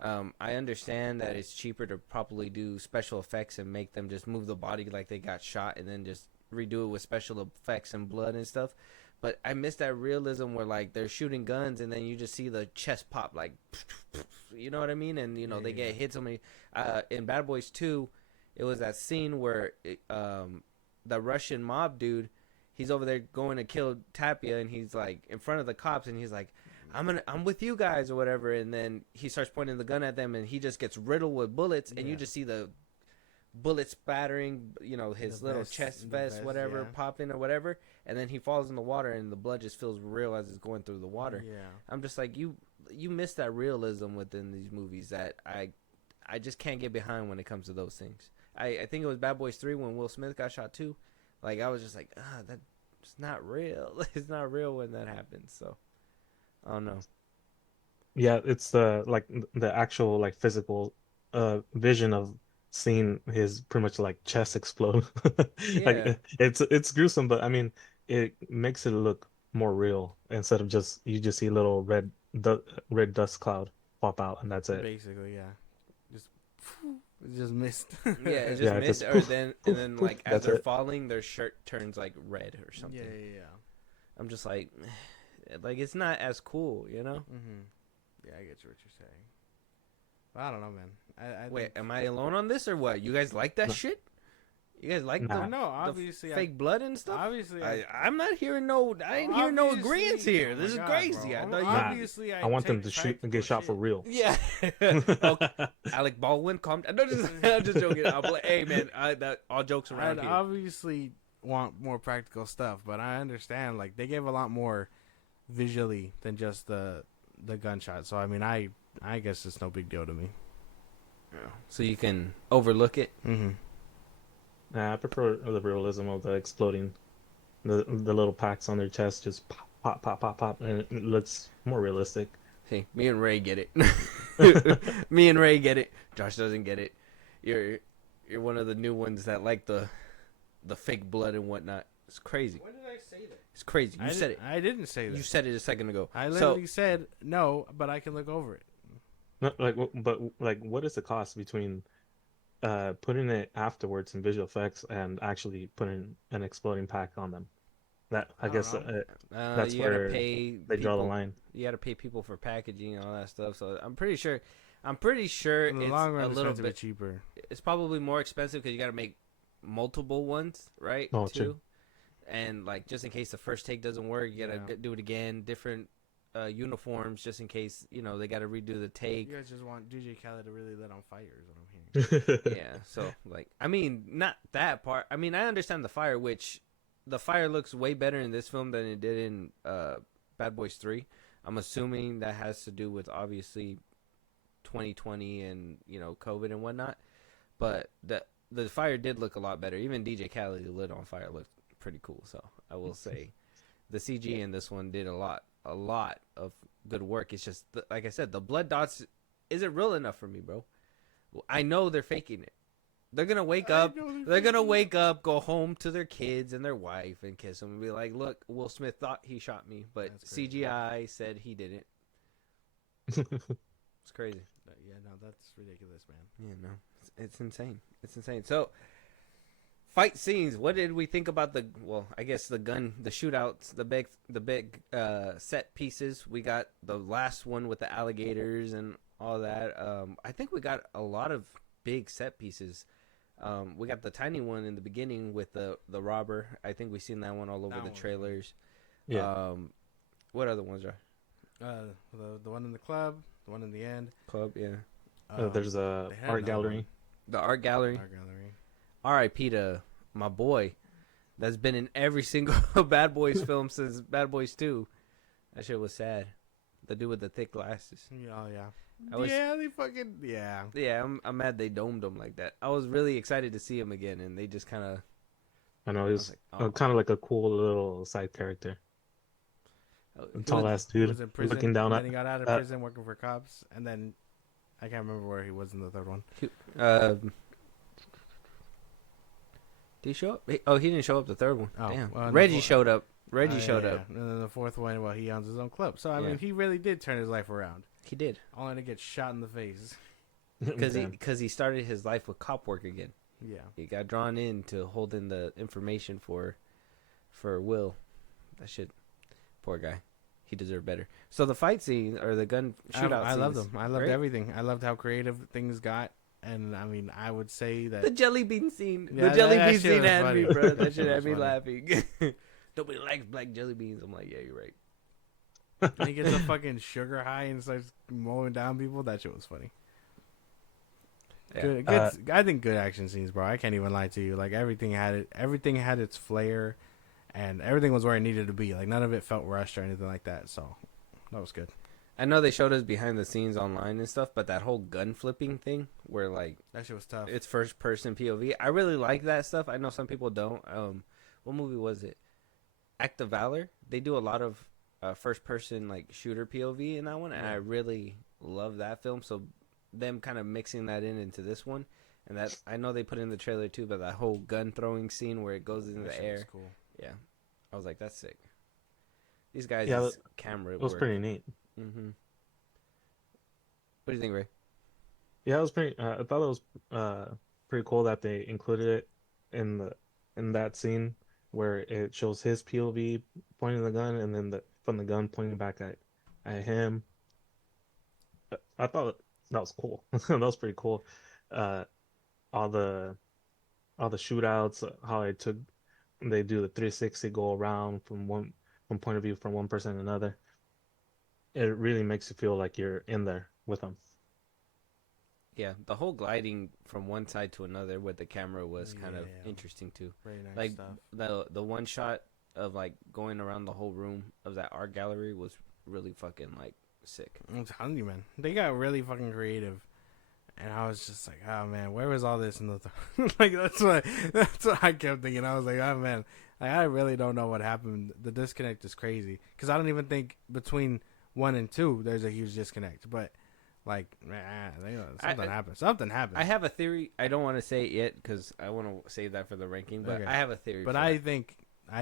I understand that it's cheaper to properly do special effects and make them just move the body like they got shot and then just redo it with special effects and blood and stuff. But I miss that realism where like they're shooting guns and then you just see the chest pop, like, you know what I mean? And they get hit so many. In Bad Boys 2, it was that scene where the Russian mob dude, he's over there going to kill Tapia, and he's like in front of the cops, and he's like, I'm with you guys or whatever, and then he starts pointing the gun at them, and he just gets riddled with bullets, and you just see the bullets spattering, his little chest vest, whatever, popping or whatever, and then he falls in the water, and the blood just feels real as it's going through the water. Yeah. I'm just like, you miss that realism within these movies that I just can't get behind when it comes to those things. I think it was Bad Boys 3 when Will Smith got shot too. Like, I was just like, that's not real. It's not real when that happens. So, I don't know. Yeah, it's the actual like physical vision of seeing his pretty much like chest explode. Like it's gruesome, but I mean it makes it look more real instead of you just see a little red dust cloud pop out and that's it. Basically, yeah. Just missed. Yeah, it just Yeah, missed. just And then like as That's they're it. falling, their shirt turns like red or something. Yeah. I'm just like it's not as cool, you know? Mm-hmm. Yeah, I get what you're saying. But I don't know, man. I Wait, think... am I alone on this or what? You guys like that shit? You guys like Nah. the No, obviously, fake blood and stuff? obviously, I'm not hearing I ain't hearing no agreements here. This is crazy. Bro. I thought you. Obviously, I want them to shoot and get shot for real. Yeah. Okay. Alec Baldwin, calm down. No, I'm just joking. Hey, man, all jokes around I here. obviously want more practical stuff, but I understand like they gave a lot more visually than just the gunshot. So I mean, I guess it's no big deal to me. So you can overlook it. Mm-hmm. Nah, I prefer the realism of the exploding, the little packs on their chest just pop, pop, pop, pop, pop, and it looks more realistic. See, me and Ray get it. Me and Ray get it. Josh doesn't get it. You're one of the new ones that like the fake blood and whatnot. It's crazy. When did I say that? It's crazy. You said it. I didn't say that. You said it a second ago. I So literally said no, but I can look over it. No, but what is the cost between putting it afterwards in visual effects and actually putting an exploding pack on them? That I guess that's you where gotta pay they draw the people- line. You gotta pay people for packaging and all that stuff. So I'm pretty sure In the it's long run, a it's little going to be bit. cheaper. It's probably more expensive because you gotta make multiple ones, right? Oh, too. true. And like just in case the first take doesn't work, you gotta Yeah. do it again. Different uniforms just in case they gotta redo the take. You guys just want DJ Khaled to really let on fire, is what I'm hearing. Yeah, so like I mean not that part. I mean I understand the fire, which the fire looks way better in this film than it did in Bad Boys 3. I'm assuming that has to do with obviously 2020 and COVID and whatnot. But the fire did look a lot better. Even DJ Khaled, who lit on fire, looked pretty cool. So I will say the CG in this one did a lot of good work. It's just like I said, the blood dots isn't real enough for me, bro. I know they're faking it. They're gonna wake up. They're gonna wake up, go home to their kids and their wife, and kiss them and be like, "Look, Will Smith thought he shot me, but That's crazy. CGI said he didn't." It's crazy. Yeah, no, that's ridiculous, man. Yeah, no, it's insane. It's insane. So, fight scenes. What did we think about the? Well, I guess the shootouts, the big set pieces. We got the last one with the alligators and all that. I think we got a lot of big set pieces. We got the tiny one in the beginning with the robber. I think we've seen that one all over That the one. trailers. Yeah. What other ones are? The one in the club, the one in the end. Club, yeah. There's a they had art another gallery. one. The art gallery. Art gallery. R.I.P. to my boy that's been in every single Bad Boys film since Bad Boys 2. That shit was sad. The dude with the thick glasses. Oh yeah. They fucking yeah. Yeah, I'm mad they domed him like that. I was really excited to see him again, and they just kind of... I know he's like, oh. kind of like a cool little side character. Tall ass He dude was in prison, looking down and at. then he got out of prison working for cops, and then I can't remember where he was in the third one. Did he show up? He didn't show up the third one. Oh, Damn. well, no, Reggie well, showed up. Reggie showed Yeah. up. And then the fourth one, well, he owns his own club. So I Yeah. mean, he really did turn his life around, He did. only to get shot in the face. Because he started his life with cop work again. Yeah. He got drawn in to hold in the information for Will. That shit. Poor guy. He deserved better. So the fight scene or the gun shootout I loved scenes, them. I loved right? everything. I loved how creative things got, and I mean, I would say that The jelly bean scene. Yeah, the jelly that bean shit scene was had me, funny. bro. That shit That had me was funny. laughing. Nobody likes black jelly beans. I'm like, yeah, you're right. he gets a fucking sugar high and starts mowing down people. That shit was funny. Yeah. Good. I think good action scenes, bro. I can't even lie to you. Like everything had it. Everything had its flair, and everything was where it needed to be. Like none of it felt rushed or anything like that. So that was good. I know they showed us behind the scenes online and stuff, but that whole gun flipping thing, where like That shit was tough. it's first person POV, I really like that stuff. I know some people don't. What movie was it? Act of Valor. They do a lot of first person like shooter POV in that one, and I really love that film. So them kind of mixing that into this one, and that I know they put in the trailer too, but that whole gun throwing scene where it goes into That the shit air, was cool. yeah, I was like, that's sick. These guys' Yeah, camera It was work. pretty neat. Mm-hmm. What do you think, Ray? Yeah, it was pretty. I thought it was pretty cool that they included it in that scene where it shows his POV pointing the gun, and then from the gun pointing back at him. I thought that was cool. That was pretty cool. All the shootouts, how they do the 360 go around from point of view from one person to another. It really makes you feel like you're in there with them. Yeah, the whole gliding from one side to another with the camera was kind of Yeah. interesting too. Very nice Like stuff. the one shot of like going around the whole room of that art gallery was really fucking like sick. I'm telling you, man, they got really fucking creative, and I was just like, oh man, where was all this in the like that's what I kept thinking. I was like, oh man, like, I really don't know what happened. The disconnect is crazy because I don't even think between 1 and 2 there's a huge disconnect, but like something happened. Something happened. I have a theory. I don't want to say it yet because I want to save that for the ranking. But Okay. I have a theory. But for I that.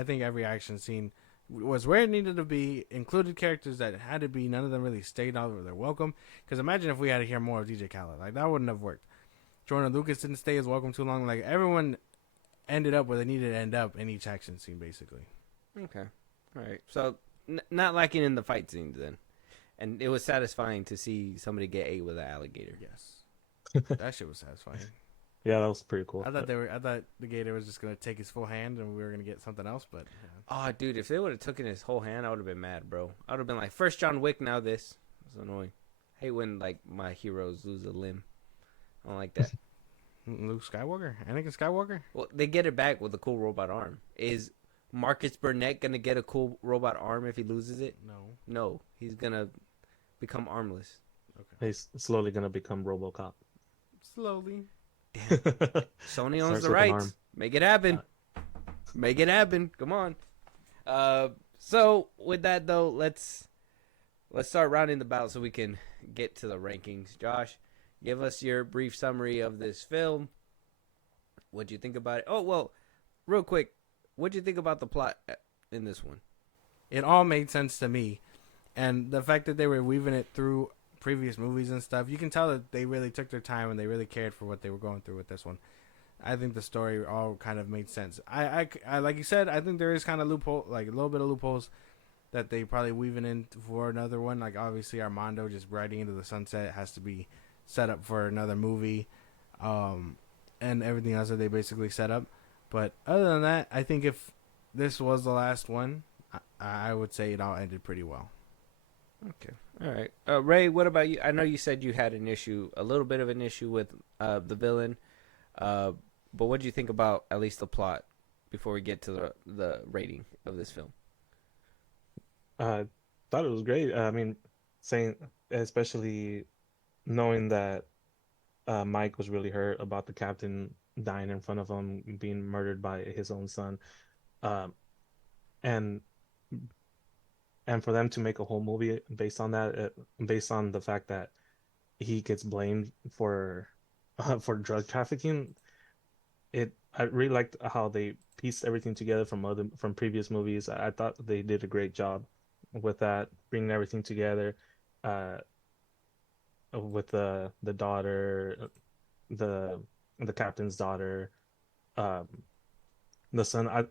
think every action scene was where it needed to be. Included characters that had to be. None of them really stayed out of their welcome. Because imagine if we had to hear more of DJ Khaled, like that wouldn't have worked. Jordan Lucas didn't stay his welcome too long. Like everyone ended up where they needed to end up in each action scene, basically. Okay. All right. So not lacking in the fight scenes then, and it was satisfying to see somebody get ate with an alligator. Yes, that shit was satisfying. Yeah, that was pretty cool. I thought the gator was just gonna take his full hand and we were gonna get something else, but Oh, dude, if they would have taken his whole hand, I would have been mad, bro. I would have been like, first John Wick, now this. It's annoying. I hate when like my heroes lose a limb. I don't like that. Luke Skywalker, Anakin Skywalker. Well, they get it back with a cool robot arm. Is Marcus Burnett gonna get a cool robot arm if he loses it? No, he's gonna become armless. He's slowly gonna become RoboCop. Slowly. Sony owns Starts the with an rights. arm. Make it happen. Make it happen. Come on. So with that though, let's start rounding the bout so we can get to the rankings. Josh, give us your brief summary of this film. What'd you think about it? Oh well, real quick, what'd you think about the plot in this one? It all made sense to me, and the fact that they were weaving it through previous movies and stuff, you can tell that they really took their time and they really cared for what they were going through with this one. I think the story all kind of made sense. I like you said, I think there is kind of loophole, like a little bit of loopholes that they probably weaving in for another one. Like obviously Armando just riding into the sunset has to be set up for another movie, and everything else that they basically set up. But other than that, I think if this was the last one, I would say it all ended pretty well. Okay. All right. Ray, what about you? I know you said you had a little bit of an issue with the villain. But what do you think about at least the plot before we get to the rating of this film? I thought it was great. I mean, especially knowing that Mike was really hurt about the captain dying in front of him, being murdered by his own son, and for them to make a whole movie based on that, based on the fact that he gets blamed for drug trafficking. I really liked how they pieced everything together from previous movies. I thought they did a great job with that, bringing everything together, with the daughter, the captain's daughter, the son. I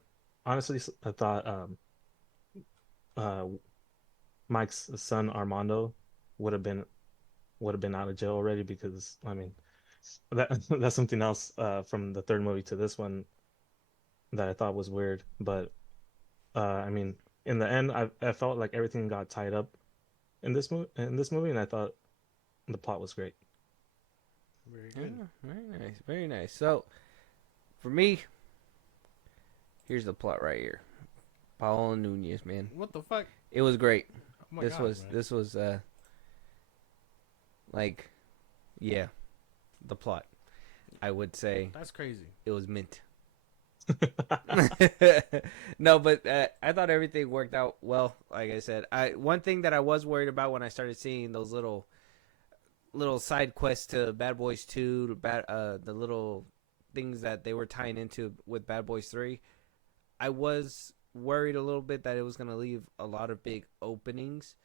honestly thought Mike's son Armando would have been out of jail already, because I mean that's something else from the third movie to this one that I thought was weird. But I mean, in the end, I felt like everything got tied up in this movie, and I thought the plot was great. Very good. Yeah, very nice, very nice. So, for me, here's the plot right here. Paolo Nunez, man, What the fuck? it was great. Oh my God, man. This was like, yeah, the plot. I would say That's crazy. it was mint. No, but I thought everything worked out well. Like I said, one thing that I was worried about when I started seeing those little side quests to Bad Boys 2, the little things that they were tying into with Bad Boys 3, I was worried a little bit that it was going to leave a lot of big openings.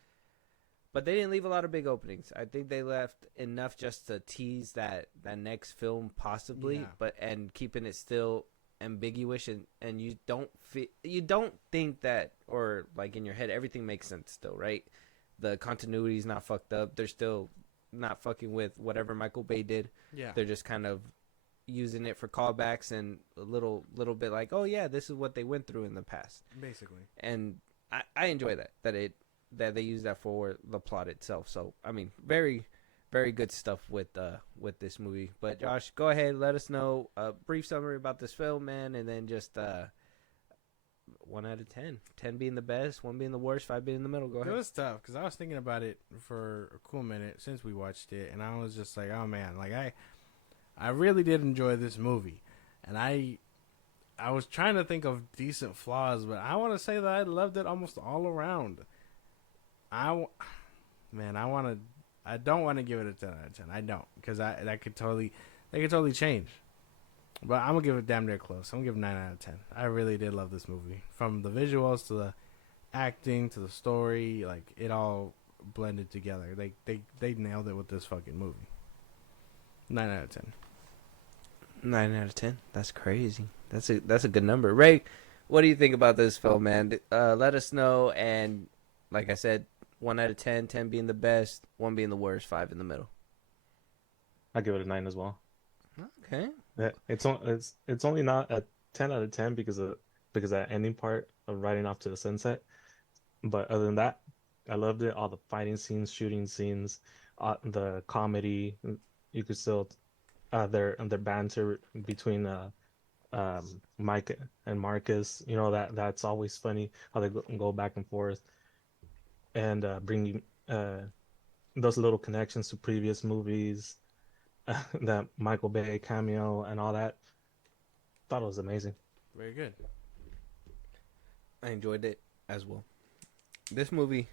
But they didn't leave a lot of big openings. I think they left enough just to tease that next film possibly, Yeah. and keeping it still ambiguous, and you don't think that, or like in your head everything makes sense still, right? The continuity is not fucked up. They're still not fucking with whatever Michael Bay did. Yeah. They're just kind of using it for callbacks and a little bit like, oh yeah, this is what they went through in the past. Basically. And I enjoy that they use that for the plot itself. So I mean, very, very good stuff with this movie. But Josh, go ahead, let us know a brief summary about this film, man, and then just 1 out of 10. 10 being the best, 1 being the worst, 5 being in the middle. Go It ahead. was tough because I was thinking about it for a cool minute since we watched it, and I was just like, oh man, like I really did enjoy this movie, and I was trying to think of decent flaws, but I want to say that I loved it almost all around. I don't want to give it a 10 out of 10. I don't, because they could totally change. But I'm gonna give it damn near close. I'm gonna give it 9 out of 10. I really did love this movie, from the visuals to the acting to the story. Like, it all blended together. They nailed it with this fucking movie. 9 out of 10. 9 out of 10. That's crazy. That's a good number. Ray, what do you think about this film, man? Let us know. And like I said, 1 out of 10, 10 being the best, 1 being the worst, 5 in the middle. I give it a 9 as well. Okay. Yeah, it's only not a 10 out of 10 because of that ending part of riding off to the sunset. But other than that, I loved it. All the fighting scenes, shooting scenes, the comedy. You could still their banter between Mike and Marcus. You know, that's always funny how they go back and forth, and bringing those little connections to previous movies. That Michael Bay cameo and all that. Thought it was amazing. Very good. I enjoyed it as well. This movie,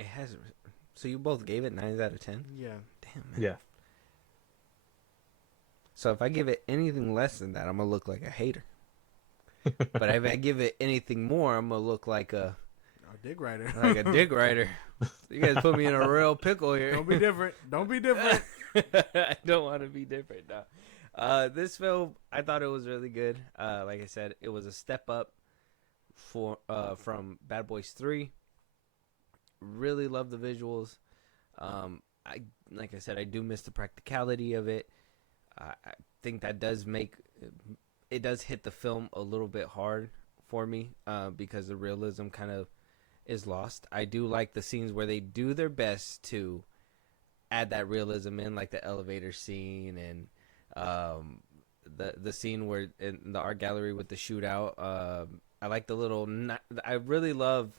it has. So you both gave it 9 out of 10? Yeah. Damn, man. Yeah. So if I give it anything less than that, I'm going to look like a hater. But if I give it anything more, I'm going to look like a dick rider. Like a dick rider. You guys put me in a real pickle here. Don't be different. Don't be different. I don't want to be different now. This film, I thought it was really good. Like I said, it was a step up from Bad Boys 3. Really love the visuals. Like I said, I do miss the practicality of it. I think that does hit the film a little bit hard for me because the realism kind of is lost. I do like the scenes where they do their best to add that realism in, like the elevator scene and the scene where in the art gallery with the shootout. I like I really love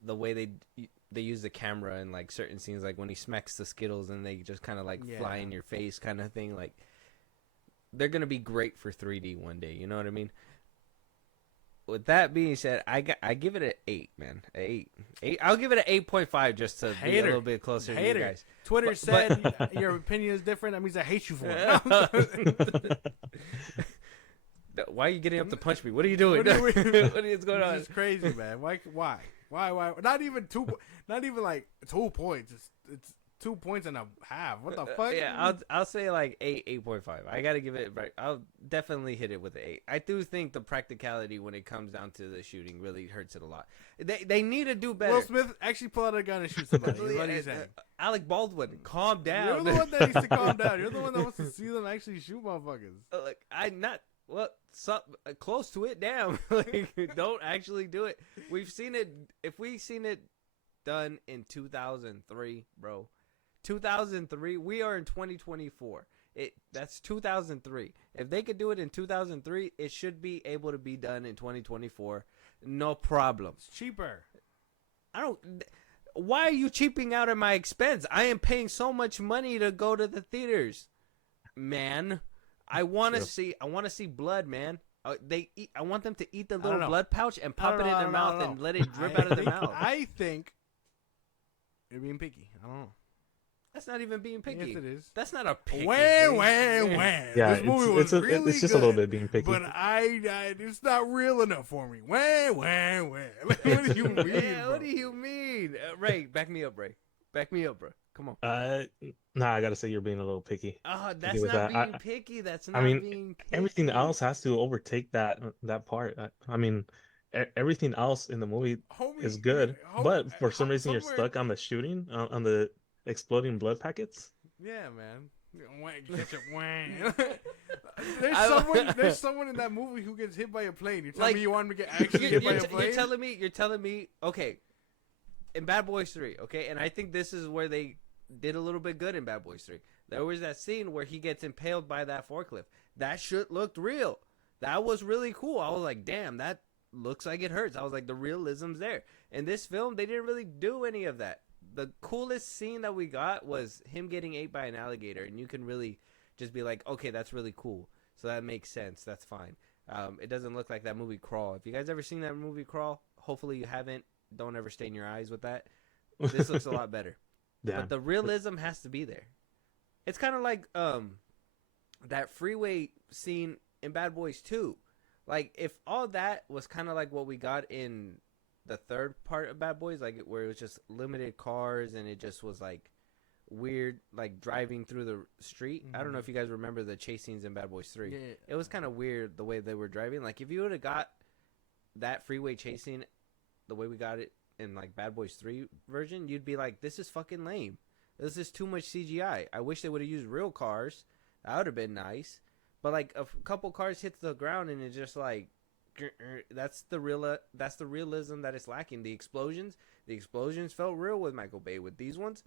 the way they use the camera in like certain scenes, like when he smacks the Skittles and they just kind of like fly in your face kind of thing. Like, they're gonna be great for 3D one day. You know what I mean? With that being said, I give it an 8, man. An 8. I'll give it an 8.5 just to be a little bit closer to you guys. Twitter said your opinion is different. That means I hate you for it. Why are you getting up to punch me? What are you doing? What is going on? This is crazy, man. Why? Not even 2. Not even like 2 points. It's 2 points and a half. What the fuck? Yeah, I'll say like 8.5. I gotta give it right. I'll definitely hit it with an 8. I do think the practicality when it comes down to the shooting really hurts it a lot. They need to do better. Will Smith actually pull out a gun and shoot somebody. Is what he's saying. Alec Baldwin, calm down. You're the one that needs to calm down. You're the one that wants to see them actually shoot motherfuckers. Close to it. Damn, like, don't actually do it. We've seen it. If we've seen it done in 2003, bro. 2003. We are in 2024. That's 2003. If they could do it in 2003, it should be able to be done in 2024. No problem. It's cheaper. Why are you cheaping out at my expense? I am paying so much money to go to the theaters, man. I want to see blood, man. I want them to eat the little blood pouch and pop it in their mouth and let it drip out of their mouth. I think you're being picky. I don't know. That's not even being picky. Yes, it is. That's not a picky. Wham. Yeah, this movie was really it's just good, a little bit being picky. But it's not real enough for me. Wham. What do you mean? Yeah, what do you mean? Ray, back me up, Ray. Back me up, bro. Come on. Nah, I gotta say you're being a little picky. Oh, that's not being picky. That's not being picky. Everything else has to overtake that part. I mean, everything else in the movie is good, but for some reason you're stuck on the shooting, on the exploding blood packets. Yeah, man. There's someone in that movie who gets hit by a plane. You're telling me you want him to get actually hit by a plane? You're telling me, okay, in Bad Boys 3, okay, and I think this is where they did a little bit good in Bad Boys 3. There was that scene where he gets impaled by that forklift. That shit looked real. that was really cool. I was like, damn, that looks like it hurts. I was like, the realism's there. In this film, they didn't really do any of that. The coolest scene that we got was him getting ate by an alligator, and you can really just be like, okay, that's really cool. So that makes sense. That's fine. It doesn't look like that movie Crawl. If you guys ever seen that movie Crawl, hopefully you haven't. Don't ever stain your eyes with that. This looks a lot better. Yeah. But the realism has to be there. It's kind of like that freeway scene in Bad Boys 2. Like, if all that was kind of like what we got in the third part of Bad Boys, like where it was just limited cars and it just was like weird, like driving through the street. I don't know if you guys remember the chase scenes in Bad Boys 3. Yeah. It was kind of weird the way they were driving. Like, if you would have got that freeway chase scene the way we got it in like Bad Boys 3 version, you'd be like, this is fucking lame. This is too much CGI. I wish they would have used real cars. That would have been nice. But like a couple cars hit the ground and it's just like, that's the realism that is lacking. The explosions felt real with Michael Bay. With these ones,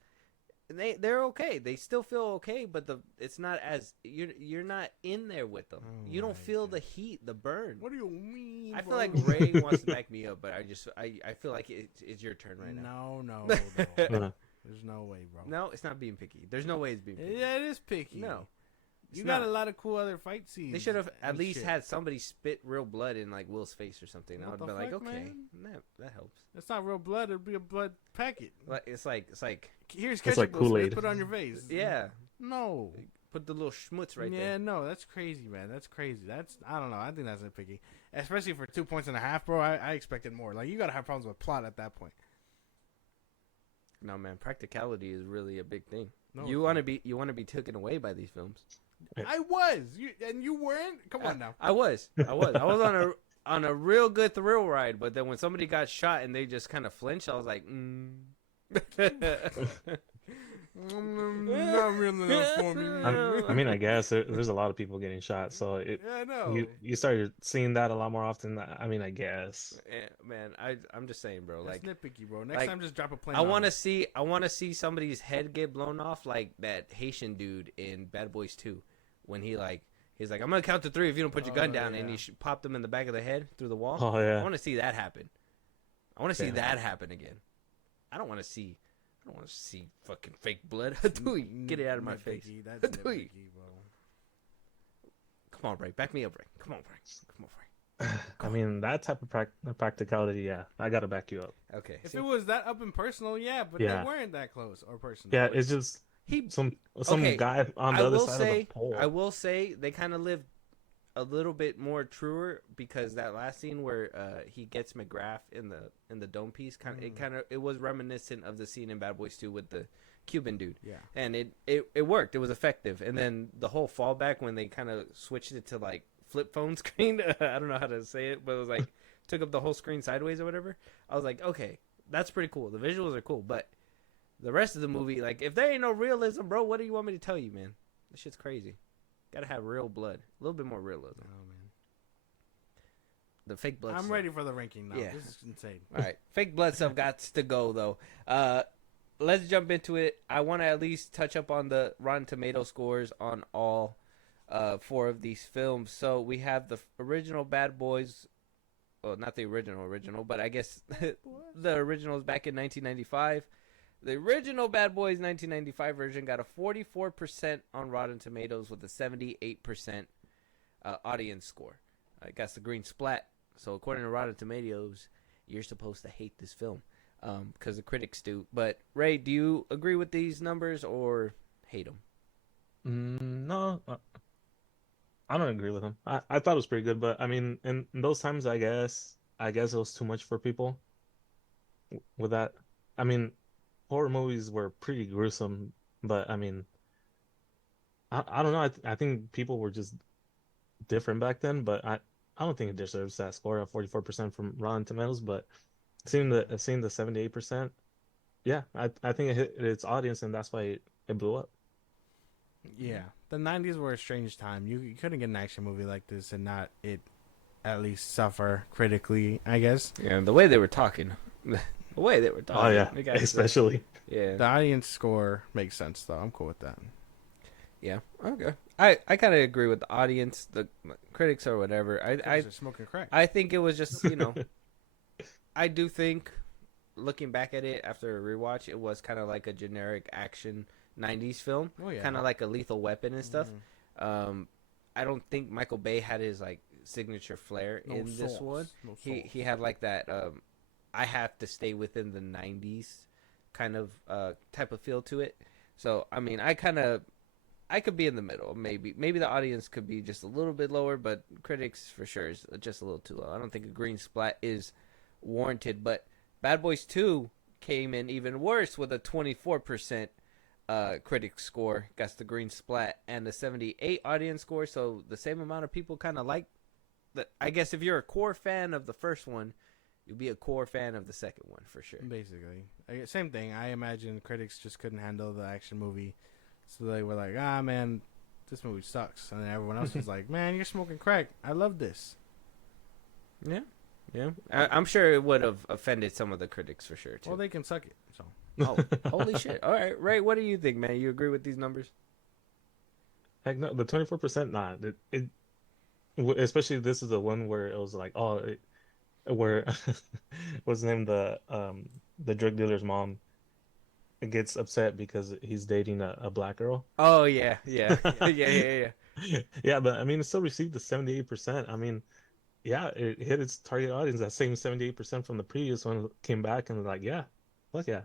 they're okay. They still feel okay, but it's not as you're not in there with them. You don't feel the heat, the burn. What do you mean? I feel bro? like Ray wants to back me up, but I feel like it's your turn right now. No. There's no way, bro. No, it's not being picky. There's no way it's being picky. Yeah, it is picky. No. You It's got not. a lot of cool other fight scenes. They should have at and least shit. had somebody spit real blood in like Will's face or something. I What would the be like, fuck, okay, man? that helps. That's not real blood. It'd be a blood packet. Like it's like Here's It's ketchup. like Kool-Aid. Put it on your face. yeah, No. put the little schmutz right yeah, there. no, that's crazy, man. That's crazy. I don't know. I think that's nitpicky, especially for 2.5 points, bro. I expected more. Like, you gotta have problems with plot at that point. No, man, practicality is really a big thing. No, you want to be taken away by these films. I was, you weren't. Come on now. I was on a real good thrill ride, but then when somebody got shot and they just kind of flinched, I was like, Not really enough for me. I mean, I guess there's a lot of people getting shot, so Yeah, I know. you started seeing that a lot more often. I mean, I guess. man, I'm just saying, bro. That's Like, nitpicky, bro. Next like, time, just drop a plane. I want to see somebody's head get blown off, like that Haitian dude in Bad Boys 2, when he's like, I'm gonna count to 3 if you don't put your gun down, and he popped him in the back of the head through the wall. Oh yeah. I want to see that happen. I want to see Yeah. that happen again. I don't want to see fucking fake blood. Get it out of my face. That's Hatui. nitpicky, bro. Come on, Ray. Back me up, Ray. Come on, Ray. I mean, that type of practicality, yeah, I gotta back you up. Okay. If see? it was that up and personal, yeah, but Yeah. they weren't that close or personal. Yeah, it's just He some Okay, guy on the other side of the pole. I will say they kind of lived a little bit more truer, because that last scene where he gets McGrath in the dome piece, it was reminiscent of the scene in Bad Boys 2 with the Cuban dude. Yeah. And it worked. It was effective. And then the whole fallback when they kind of switched it to like flip phone screen. I don't know how to say it, but it was like took up the whole screen sideways or whatever. I was like, okay, that's pretty cool. The visuals are cool, but the rest of the movie, like, if there ain't no realism, bro, what do you want me to tell you, man? This shit's crazy. Gotta have real blood. A little bit more realism. Oh man, The fake blood I'm stuff. ready for the ranking now. Yeah. This is insane. All right. Fake blood stuff got to go, though. Let's jump into it. I want to at least touch up on the Rotten Tomato scores on all 4 of these films. So we have the original Bad Boys. Well, not the original, but I guess the original is back in 1995. The original Bad Boys 1995 version got a 44% on Rotten Tomatoes with a 78% audience score. I guess the green splat. So according to Rotten Tomatoes, you're supposed to hate this film because the critics do. But Ray, do you agree with these numbers or hate them? No, I don't agree with him. I thought it was pretty good, but I mean, in those times, I guess it was too much for people. With that, I mean, horror movies were pretty gruesome, but I mean, I don't know. I think people were just different back then, but I don't think it deserves that score of 44% from Rotten Tomatoes. But seeing the 78%, yeah, I think it hit its audience, and that's why it blew up. Yeah, the 90s were a strange time. You couldn't get an action movie like this and not it at least suffer critically, I guess. Yeah, the way they were talking. Oh yeah, the guys- especially. Yeah. The audience score makes sense, though. I'm cool with that. Yeah. Okay. I kind of agree with the audience. critics or whatever. I Critics are smoking crack. I think it was just I do think looking back at it after a rewatch, it was kind of like a generic action '90s film, Oh, yeah. kind of like a Lethal Weapon and stuff. Mhm. I don't think Michael Bay had his like signature flair No in this sauce. one. No He sauce. had like that. I have to stay within the '90s kind of type of feel to it. So I mean, I could be in the middle. Maybe the audience could be just a little bit lower, but critics for sure is just a little too low. I don't think a green splat is warranted. But Bad Boys 2 came in even worse with a 24% critic score, got the green splat, and the 78 audience score. So the same amount of people kind of like the. I guess if you're a core fan of the first one, you'll be a core fan of the second one for sure. Basically, same thing. I imagine critics just couldn't handle the action movie, so they were like, "Ah, man, this movie sucks," and then everyone else was like, "Man, you're smoking crack. I love this." Yeah, yeah. I'm sure it would have offended some of the critics for sure too. Well, they can suck it. So Oh, holy shit! All right, Ray, what do you think, man? You agree with these numbers? Heck no, the 24%, nah. Especially this is the one where it was like, where what's the name, the drug dealer's mom gets upset because he's dating a black girl. Oh yeah, yeah, yeah. Yeah, but I mean, it still received the 78%. I mean, yeah, it hit its target audience. That same 78% from the previous one came back and was like, yeah, fuck yeah.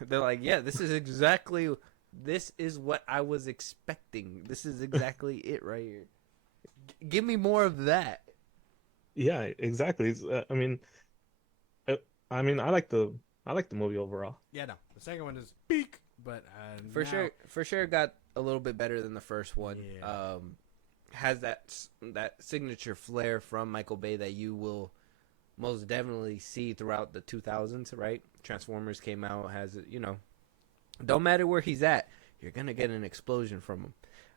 They're like, yeah, this is what I was expecting. This is exactly it right here. Give me more of that. Yeah, exactly. I mean, I like the movie overall. yeah, no, the second one is peak, but For now- sure got a little bit better than the first one. Yeah. Has that signature flair from Michael Bay that you will most definitely see throughout the 2000s, right? Transformers came out, has it, don't matter where he's at, you're gonna get an explosion from him.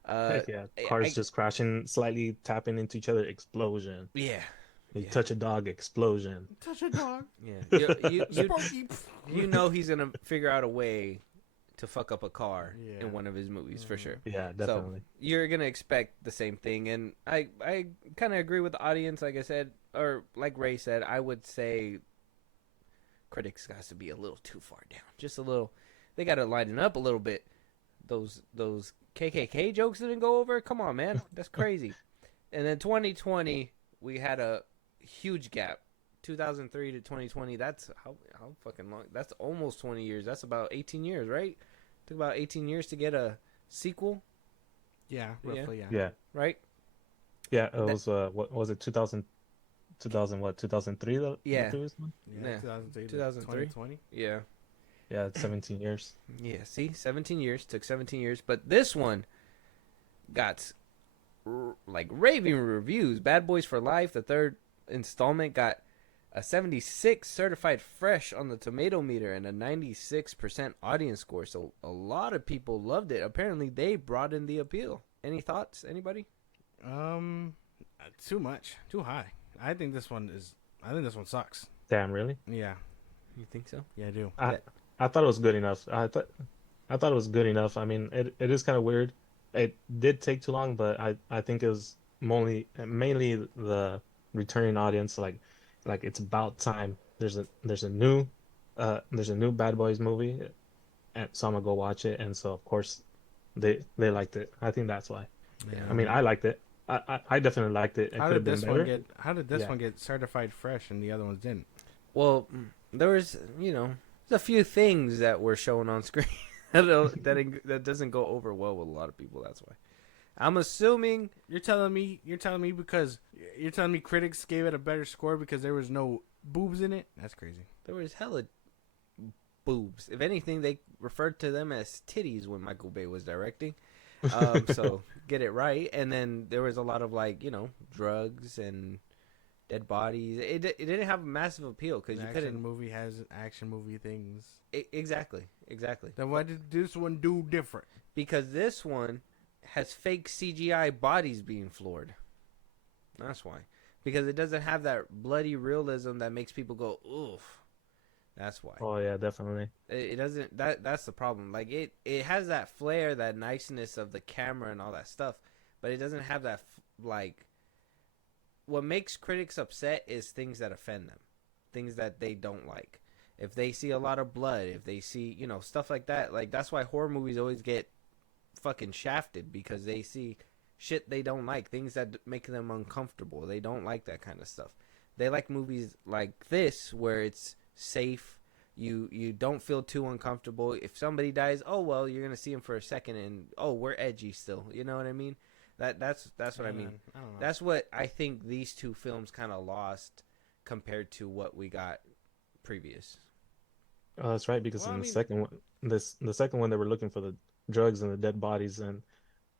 Heck yeah, cars just crashing, slightly tapping into each other, explosion. Yeah, You Yeah. touch a dog, explosion. touch a dog. yeah. Sparky. You know he's gonna figure out a way to fuck up a car Yeah. in one of his movies for sure. Yeah, definitely. So you're gonna expect the same thing, and I kind of agree with the audience. Like I said, or like Ray said, I would say critics got to be a little too far down, just a little. They got to lighten up a little bit. Those KKK jokes didn't go over. Come on, man, that's crazy. And then 2020, we had a huge gap. 2003 to 2020. That's how fucking long. That's almost 20 years. That's about 18 years, right? Took about 18 years to get a sequel, Yeah, roughly. Yeah. Yeah, right? yeah. It was what was it? 2000 what? 2003. The Yeah. previous one? Yeah. 2003. 2003. 2020. Yeah. Yeah, it's 17 years. Yeah, see, 17 years. Took 17 years. But this one got like raving reviews. Bad Boys for Life, the third installment, got a 76 certified fresh on the tomato meter and a 96% audience score. So a lot of people loved it. Apparently, they brought in the appeal. Any thoughts? Anybody? Too much, too high. I think this one sucks. Damn, really? Yeah, You think so? yeah, I do. I thought it was good enough. I thought it was good enough. I mean, it is kind of weird. It did take too long, but I think it was mainly the returning audience. Like it's about time. There's a new Bad Boys movie, and so I'm gonna go watch it. And so of course they liked it. I think that's why. Yeah. I mean, I liked it. I definitely liked it. It How could have did been this better. one get? How did this Yeah. one get certified fresh and the other ones didn't? Well, there was, there's a few things that were shown on screen that doesn't go over well with a lot of people. That's why. I'm assuming You're telling me because you're telling me critics gave it a better score because there was no boobs in it? That's crazy. there was hella boobs. If anything, they referred to them as titties when Michael Bay was directing. So get it right. And then there was a lot of drugs and dead bodies. It didn't have a massive appeal because The you action couldn't. movie has action movie things. Exactly. Then why did this one do different? Because this one has fake CGI bodies being floored. That's why. Because it doesn't have that bloody realism that makes people go, oof. That's why. Oh yeah, definitely. It doesn't. That's the problem. Like it has that flair, that niceness of the camera and all that stuff, but it doesn't have that what makes critics upset is things that offend them, things that they don't like. If they see a lot of blood, if they see, stuff like that, like that's why horror movies always get fucking shafted, because they see shit they don't like, things that make them uncomfortable. They don't like that kind of stuff. They like movies like this where it's safe. You don't feel too uncomfortable. If somebody dies, oh well, you're gonna see him for a second, and oh, we're edgy still. You know what I mean? That's what I mean. I don't know. That's what I think these two films kind of lost compared to what we got previous. Oh, that's right, because Well, in I the mean- second one, the second one, they were looking for the drugs and the dead bodies, and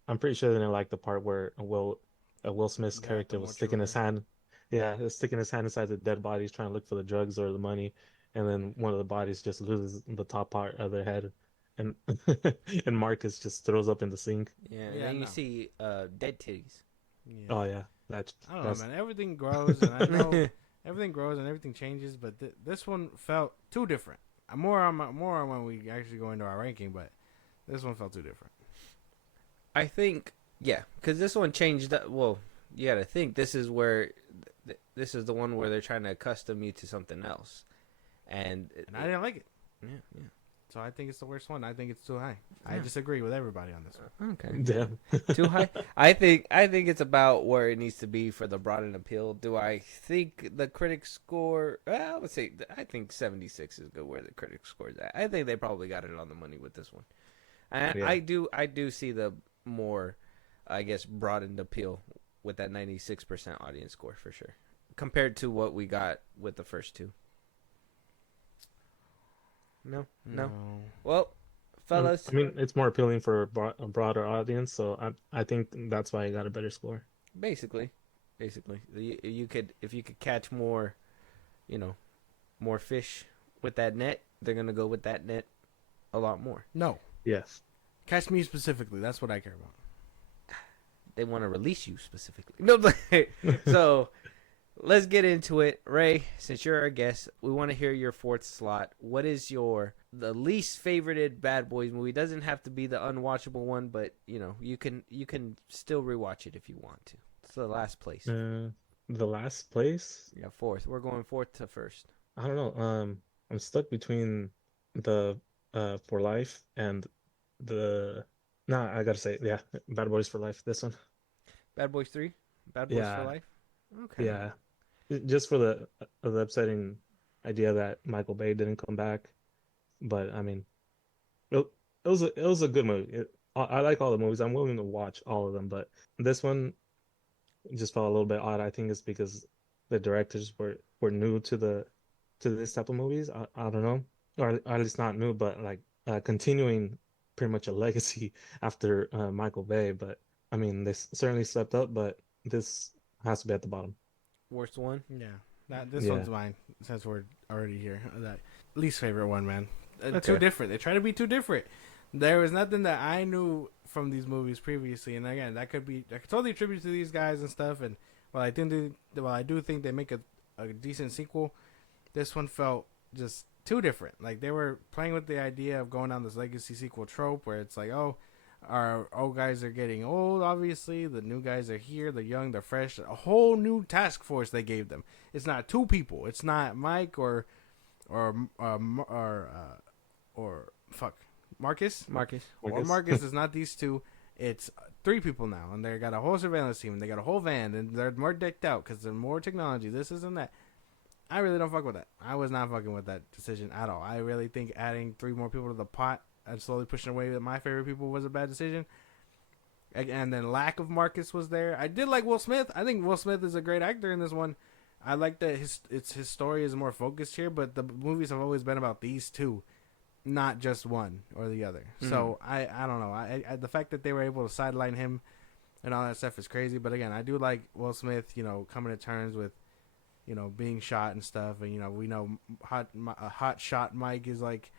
I'm pretty sure they didn't like the part where Will Smith's Yeah, character the was sticking his mortuary. hand, yeah, he was sticking his hand inside the dead bodies, trying to look for the drugs or the money, and then one of the bodies just loses the top part of their head, and and Marcus just throws up in the sink. Yeah, and Yeah, then you no. see dead titties. Yeah. Oh yeah, that's I don't know, that's man. Everything grows, and I know everything grows and everything changes, but this one felt too different. I'm more on when we actually go into our ranking, but this one felt too different. I think, yeah, because this one changed. Well, you got to think this is where this is the one where they're trying to accustom you to something else, and And I didn't like it. yeah. So I think it's the worst one. I think it's too high. I Yeah. disagree with everybody on this one. Okay. damn. Too high. I think it's about where it needs to be for the broad and appeal. Do I think the critics score? Well, I would say I think 76 is good where the critics score's at. I think they probably got it on the money with this one. And Yeah. I do see the more, I guess, broadened appeal with that 96% audience score for sure, compared to what we got with the first two. No. Well, fellas, I mean, it's more appealing for a broader audience, so I think that's why I got a better score. basically, you could, if you could catch more, more fish with that net, they're gonna go with that net a lot more. No, Yes. catch me specifically. That's what I care about. They want to release you specifically. No, so let's get into it. Ray, since you're our guest, we want to hear your fourth slot. What is the least favorited Bad Boys movie? It doesn't have to be the unwatchable one, but you can still rewatch it if you want to. It's the last place. The last place? Yeah, fourth. We're going fourth to first. I don't know. I'm stuck between the For Life and the. Nah, I gotta say, yeah, Bad Boys for Life. This one. Bad Boys 3? Bad Boys Yeah. for Life? Okay. Yeah, just for the upsetting idea that Michael Bay didn't come back, but I mean, it was a good movie. I like all the movies. I'm willing to watch all of them, but this one just felt a little bit odd. I think it's because the directors were new to this type of movies. I don't know, or at least not new, but like continuing pretty much a legacy after Michael Bay. But I mean, they certainly stepped up, but this has to be at the bottom. Worst one? Yeah, this Yeah. one's mine since we're already here. That least favorite one, man. Too Okay. different. They try to be too different. There was nothing that I knew from these movies previously, and again, I could totally attribute to these guys and stuff. And while I do think they make a decent sequel, this one felt just too different. Like they were playing with the idea of going down this legacy sequel trope, where it's like, oh, our old guys are getting old. Obviously, the new guys are here. They're young. They're fresh. A whole new task force they gave them. It's not two people. It's not Mike or fuck Marcus. Or Marcus is not these two. It's three people now, and they got a whole surveillance team. And they got a whole van, and they're more decked out because they're more technology. This isn't that. I really don't fuck with that. I was not fucking with that decision at all. I really think adding three more people to the pot and slowly pushing away my favorite people was a bad decision. And then lack of Marcus was there. I did like Will Smith. I think Will Smith is a great actor in this one. I like that his story is more focused here, but the movies have always been about these two, not just one or the other. So I don't know. I the fact that they were able to sideline him and all that stuff is crazy. But again, I do like Will Smith, coming to terms with, being shot and stuff. And, we know hot shot Mike is like,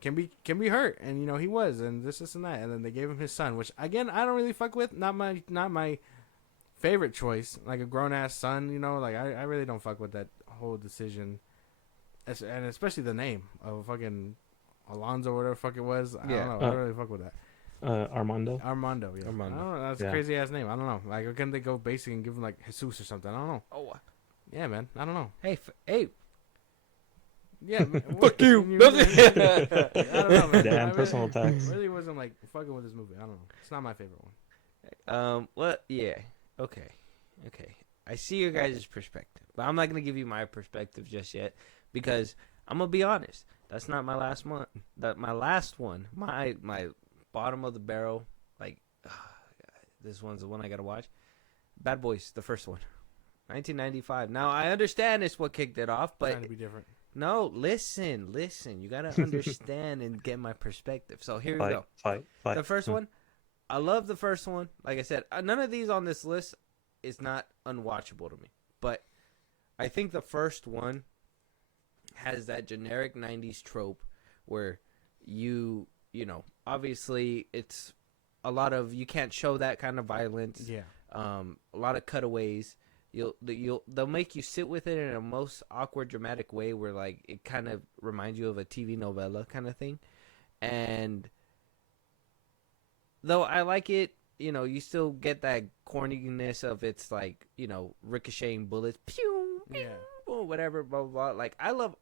can be hurt. And, he was, and this and that. And then they gave him his son, which again, I don't really fuck with. Not my favorite choice, like a grown ass son, like I really don't fuck with that whole decision. And especially the name of fucking Alonzo, whatever the fuck it was. I don't know. I don't really fuck with that. Armando. Armando, yeah. Armando. I don't know. That's a Yeah. crazy ass name. I don't know. Like, couldn't they go basic and give him like Jesus or something? I don't know. Oh, Yeah, man. I don't know. hey, hey. Yeah. Man, Fuck you. I don't know, man. Damn, I personal attacks. really wasn't like fucking with this movie. I don't know. It's not my favorite one. Well, yeah. Okay. I see your guys' perspective, but I'm not gonna give you my perspective just yet because I'm gonna be honest. That's not my last one. My last one, my bottom of the barrel, like this one's the one I gotta watch. Bad Boys, the first one, 1995. Now I understand it's what kicked it off, but Trying to be different. no, listen. You gotta understand and get my perspective. So here we go. Fight. The first one, I love the first one. Like I said, none of these on this list is not unwatchable to me. But I think the first one has that generic 90s trope where you know, obviously it's a lot of, you can't show that kind of violence. Yeah. A lot of cutaways. They'll make you sit with it in a most awkward, dramatic way where like it kind of reminds you of a TV novella kind of thing. And though I like it, you know, you still get that corniness of it's like, you know, ricocheting bullets, pew, pew, Yeah. whatever, blah blah blah. Like I love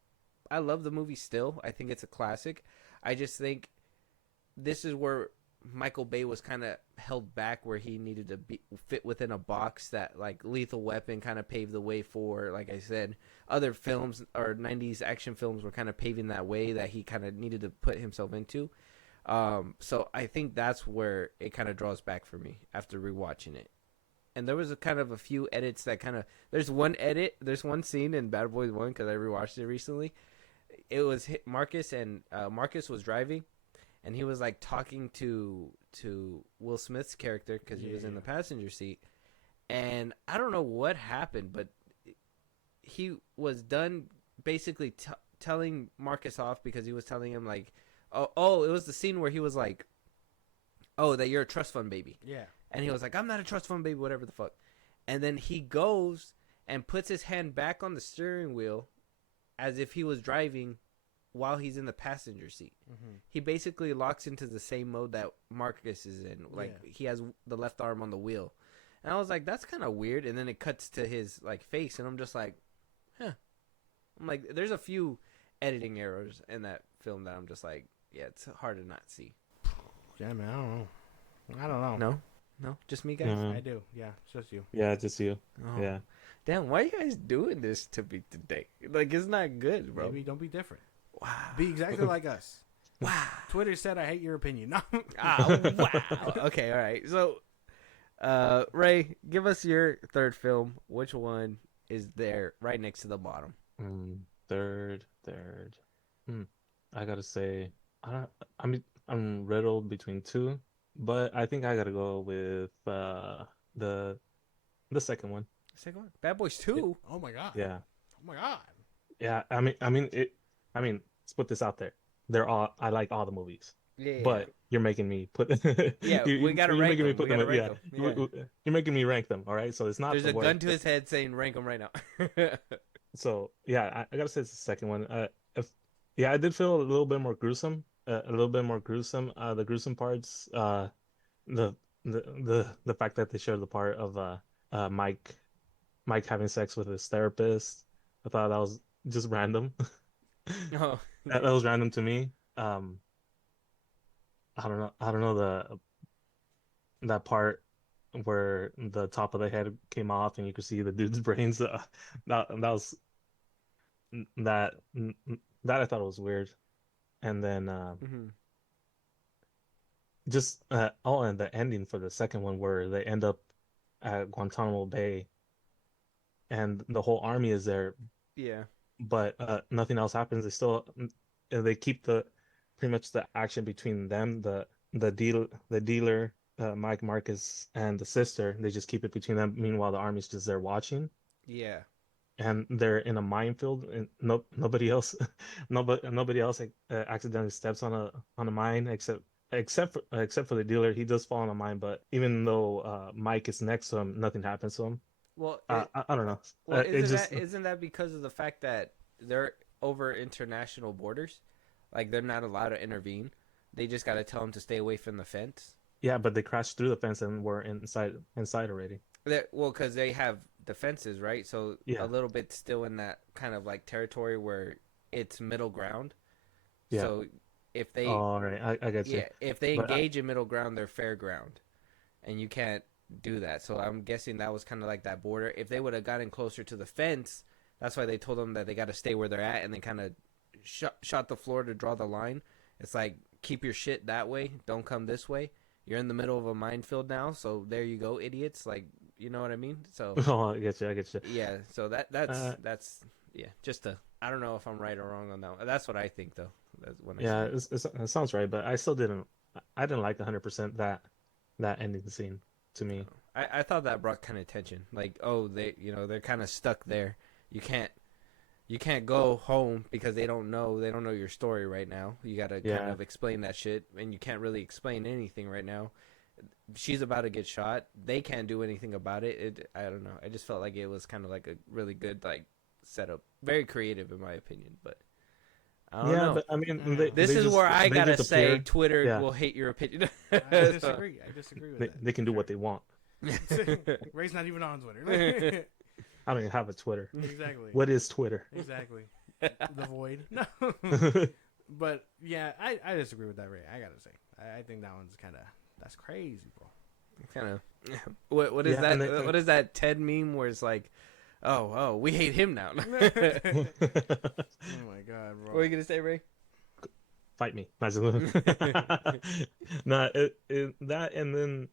the movie still. I think it's a classic. I just think this is where Michael Bay was kind of held back, where he needed to fit within a box that like Lethal Weapon kind of paved the way for. Like I said, other films or 90s action films were kind of paving that way that he kind of needed to put himself into. So I think that's where it kind of draws back for me after rewatching it. And there was a few edits that there's one scene in Bad Boys 1 because I rewatched it recently. It was Marcus, and Marcus was driving, and he was like talking to Will Smith's character because he was in the passenger seat. And I don't know what happened, but he was done basically telling Marcus off because he was telling him like, oh, it was the scene where he was like, oh, that you're a trust fund baby. Yeah. And he was like, I'm not a trust fund baby, whatever the fuck. And then he goes and puts his hand back on the steering wheel as if he was driving while he's in the passenger seat. Mm-hmm. He basically locks into the same mode that Marcus is in. Like, he has the left arm on the wheel. And I was like, that's kind of weird. And then it cuts to his like face, and I'm just like, huh. I'm like, there's a few editing errors in that film that I'm just like, yeah, it's hard to not see. Yeah, man. I don't know. No, just me, guys. Mhm. I do. Yeah, it's just you. Yeah, just you. Oh. Yeah. Damn, why are you guys doing this to me today? Like, it's not good, bro. Maybe don't be different. Wow. Be exactly like us. Wow. Twitter said I hate your opinion. No. Wow. Okay, all right. So, Ray, give us your third film. Which one is there right next to the bottom? Third. I gotta say, I'm riddled between two, but I think I gotta go with the second one. Second one? Bad Boys 2? Oh my god. Yeah. Oh my god. Yeah, let's put this out there. I like all the movies. Yeah. But you're making me put Yeah, we gotta you're rank making me them. put We them gotta yeah. rank them. Yeah. You're making me rank them, all right? So it's not There's the a word. gun to his head saying rank them right now. So yeah, I gotta say it's the second one. I did feel a little bit more gruesome. The gruesome parts. The fact that they showed the part of Mike having sex with his therapist. I thought that was just random. Oh. That was random to me. I don't know that part where the top of the head came off and you could see the dude's brains. That I thought was weird. And then and the ending for the second one where they end up at Guantanamo Bay and the whole army is there. Yeah. But nothing else happens. They keep pretty much the action between them, the dealer, Mike Marcus, and the sister. They just keep it between them. Meanwhile, the army's just there watching. Yeah. And they're in a minefield, and nobody else accidentally steps on a mine except for the dealer. He does fall on a mine, but even though Mike is next to him, nothing happens to him. Well, I don't know. Well, isn't that because of the fact that they're over international borders? Like, they're not allowed to intervene. they just got to tell them to stay away from the fence. Yeah, but they crashed through the fence and were inside already. Well, because they have the fences, right? So Yeah. a little bit still in that kind of like territory where it's middle ground. Yeah. So if they, All right, I get you. yeah, if they But engage in middle ground, they're fair ground, and you can't do that. So I'm guessing that was kind of like that border. If they would have gotten closer to the fence, that's why they told them that they got to stay where they're at, and they kind of shot the floor to draw the line. It's like, keep your shit that way. Don't come this way. You're in the middle of a minefield now, so there you go, idiots. Like, you know what I mean? So Oh, I get you. yeah, so that's yeah. Just I don't know if I'm right or wrong on that one. That's what I think, though. That's when Yeah, I see it sounds right, but I still didn't. I didn't like 100% that ending scene to me. I thought that brought kind of tension. Like, oh, they're kind of stuck there. You can't go home because they don't know your story right now. You got to kind of explain that shit, and you can't really explain anything right now. She's about to get shot. They can't do anything about it. I don't know. I just felt like it was kind of like a really good like setup, very creative in my opinion. But I don't know. But I mean, This is where I they gotta just say appear. Twitter Yeah. will hate your opinion. I disagree. I disagree with that. They can do what they want. Ray's not even on Twitter. I don't even have a Twitter. Exactly. What is Twitter? Exactly. The void. No. But yeah, I disagree with that, Ray. I gotta say, I think that one's that's crazy, bro. Kind of. What is Yeah, that? What is that TED meme where it's like, oh, we hate him now? Oh my god, bro. What are you gonna say, Ray? Fight me. Nah, that and then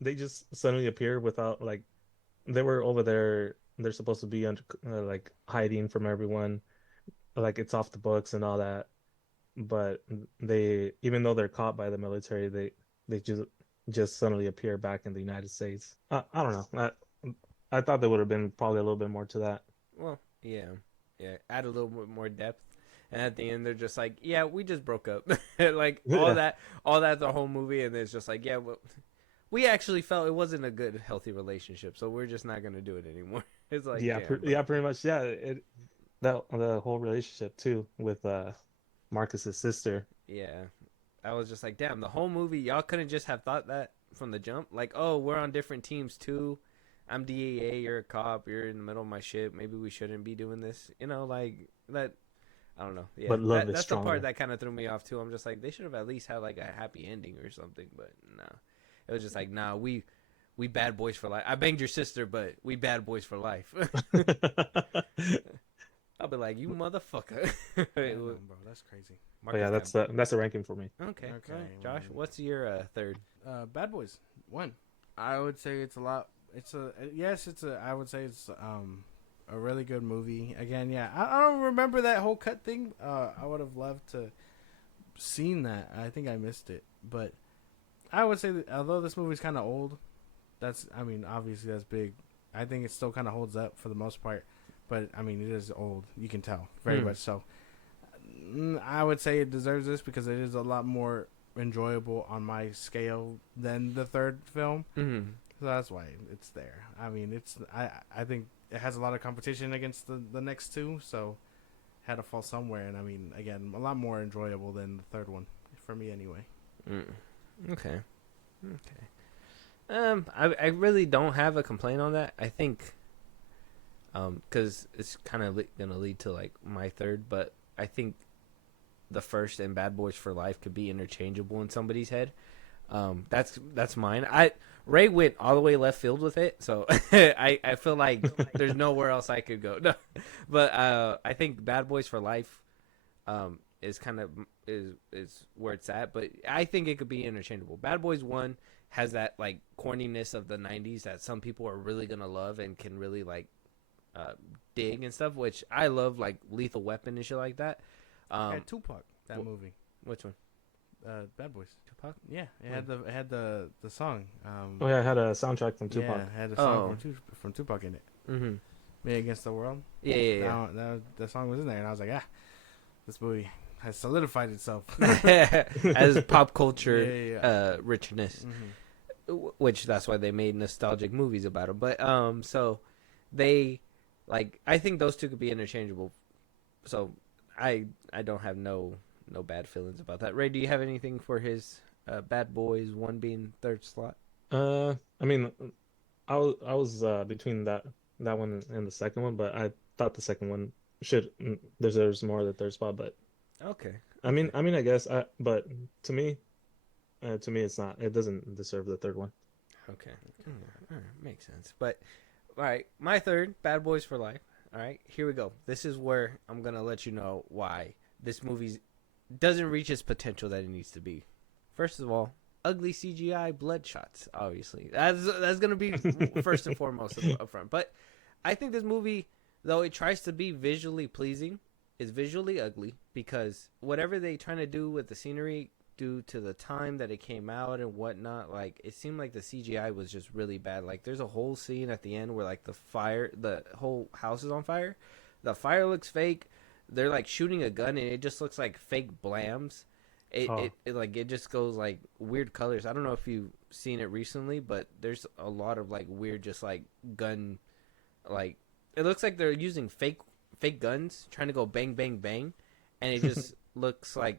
they just suddenly appear without like they were over there. They're supposed to be under like hiding from everyone, like it's off the books and all that. But they, even though they're caught by the military, they just suddenly appear back in the United States. I don't know. I thought there would have been probably a little bit more to that. Well, yeah, add a little bit more depth. And at the end, they're just like, yeah, we just broke up. Like all that the whole movie, and it's just like, yeah, well, we actually felt it wasn't a good, healthy relationship, so we're just not gonna do it anymore. It's like, pretty much, yeah. The whole relationship too with Marcus's sister. Yeah, I was just like, damn, the whole movie, y'all couldn't just have thought that from the jump. Like, oh, we're on different teams too. I'm DEA, you're a cop, you're in the middle of my shit. Maybe we shouldn't be doing this. You know, like that. I don't know. Yeah, but love is that's stronger. the part that kind of threw me off too. I'm just like, they should have at least had like a happy ending or something. But no, it was just like, nah, we bad boys for life. I banged your sister, but we bad boys for life. I'll be like, you motherfucker. Bro, that's crazy. But yeah, that's a ranking for me. Okay. Okay, Right. Josh, well, what's your third? Bad Boys 1. I would say it's a lot. I would say it's a really good movie. Again, yeah, I don't remember that whole cut thing. I would have loved to seen that. I think I missed it, but I would say that although this movie's kind of old, obviously that's big. I think it still kind of holds up for the most part, but I mean, it is old. You can tell very much so. I would say it deserves this because it is a lot more enjoyable on my scale than the third film. Mm-hmm. So that's why it's there. I mean, I think it has a lot of competition against the next two, so had to fall somewhere. And I mean, again, a lot more enjoyable than the third one for me, anyway. Okay. I really don't have a complaint on that. I think, because it's kind of gonna lead to like my third, but I think the first and Bad Boys for Life could be interchangeable in somebody's head. That's mine. Ray went all the way left field with it, so I feel like there's nowhere else I could go. No, but I think Bad Boys for Life is kind of is where it's at. But I think it could be interchangeable. Bad Boys 1 has that like corniness of the 90s that some people are really gonna love and can really like dig and stuff, which I love, like Lethal Weapon and shit like that. Tupac, movie. Which one? Bad Boys. Tupac? Yeah, it had the song. Oh yeah, it had a soundtrack from Tupac. Yeah, it had a song from Tupac in it. Mm-hmm. Me Against the World. Yeah. The song was in there, and I was like, this movie has solidified itself as pop culture richness, which that's why they made nostalgic movies about it. But so they I think those two could be interchangeable. So I don't have no no bad feelings about that. Ray, do you have anything for his Bad Boys one being third slot? I mean, I was between that one and the second one, but I thought the second one should deserves more of the third spot. But Okay. I guess but to me, it's not. It doesn't deserve the third one. Okay. All right. Makes sense. But all right, my third, Bad Boys for Life. All right, here we go. This is where I'm gonna let you know why this movie doesn't reach its potential that it needs to be. First of all, ugly CGI blood shots. Obviously, that's gonna be first and foremost up front. But I think this movie, though it tries to be visually pleasing, is visually ugly because whatever they trying to do with the scenery, due to the time that it came out and whatnot, like it seemed like the CGI was just really bad. Like there's a whole scene at the end where like the whole house is on fire. The fire looks fake. They're like shooting a gun and it just looks like fake blams. It just goes like weird colors. I don't know if you've seen it recently, but there's a lot of like weird, just like gun, like it looks like they're using fake guns trying to go bang bang bang, and it just looks like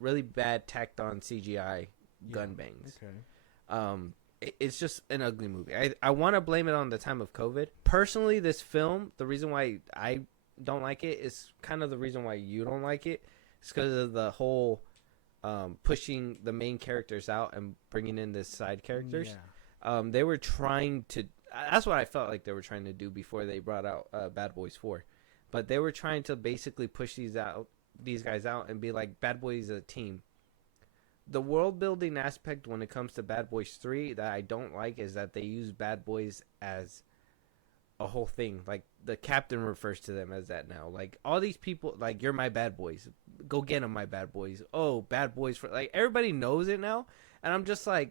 really bad tacked on CGI gun bangs. Okay. It's just an ugly movie. I want to blame it on the time of COVID. Personally, this film, the reason why I don't like it is kind of the reason why you don't like it. It's because of the whole pushing the main characters out and bringing in the side characters. Yeah. They were trying to. That's what I felt like they were trying to do before they brought out Bad Boys 4. But they were trying to basically push these guys out and be like, Bad Boys a team. The world building aspect when it comes to Bad Boys 3 that I don't like is that they use Bad Boys as a whole thing. Like the captain refers to them as that now. Like all these people, like, you're my bad boys. Go get them, my bad boys. Oh, Bad Boys for, like, everybody knows it now. And I'm just like,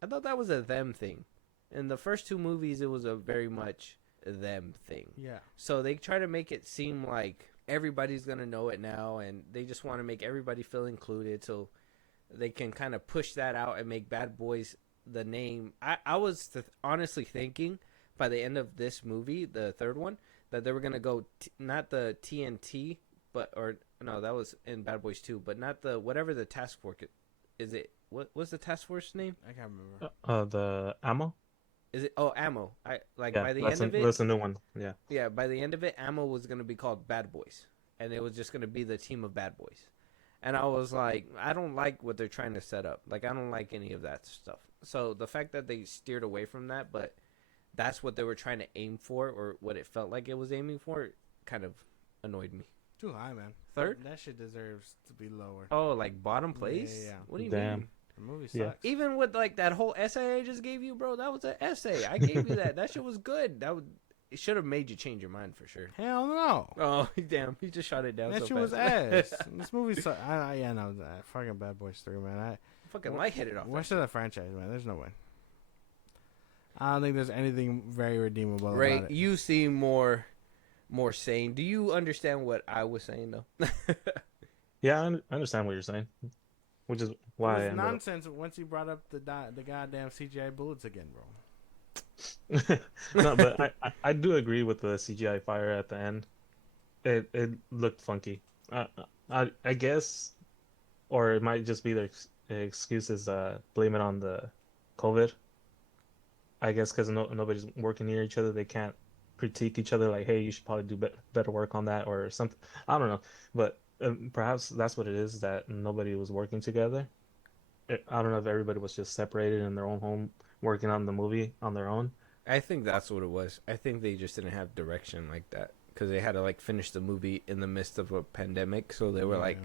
I thought that was a them thing. In the first two movies, it was a very much them thing. Yeah. So they try to make it seem like everybody's going to know it now, and they just want to make everybody feel included so they can kind of push that out and make Bad Boys the name. I was honestly thinking by the end of this movie, the third one, that they were going to go not the TNT, no, that was in Bad Boys 2, but not the, whatever the task force is. It, what's the task force name? I can't remember. The Ammo? Is it? Oh, Ammo. By the end of it, that's a new one. Yeah. Yeah, by the end of it, Ammo was going to be called Bad Boys, and it was just going to be the team of Bad Boys. And I was like, I don't like what they're trying to set up. Like, I don't like any of that stuff. So the fact that they steered away from that, but that's what they were trying to aim for, or what it felt like it was aiming for, kind of annoyed me. Too high, man. Third? That shit deserves to be lower. Oh, like bottom place? Yeah. What do you mean? The movie sucks. Yeah. Even with like that whole essay I just gave you, bro, that was an essay. I gave you that. That shit was good. It should have made you change your mind for sure. Hell no. Oh, damn. He just shot it down. That so shit was ass. This movie sucks. Yeah, no. Fucking Bad Boys 3, man. I fucking lightheaded off. What's the franchise, man? There's no way. I don't think there's anything very redeemable about it. You seem more sane. Do you understand what I was saying, though? Yeah, I understand what you're saying. Which is why it was nonsense once you brought up the goddamn CGI bullets again, bro. No, but I do agree with the CGI fire at the end. It looked funky. I guess, or it might just be their excuses. Blame it on the COVID. I guess because nobody's working near each other, they can't critique each other. Like, hey, you should probably do better work on that or something. I don't know, but. Perhaps that's what it is, that nobody was working together. I don't know if everybody was just separated in their own home working on the movie on their own. I think that's what it was. I think they just didn't have direction like that because they had to like finish the movie in the midst of a pandemic. So they were like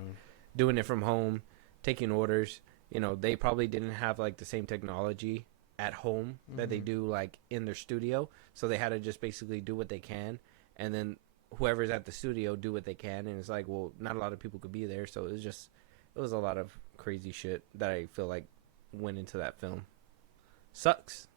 doing it from home, taking orders. You know, they probably didn't have like the same technology at home that they do like in their studio. So they had to just basically do what they can, and then whoever's at the studio do what they can. And it's like, well, not a lot of people could be there, so it was a lot of crazy shit that I feel like went into that film. Sucks.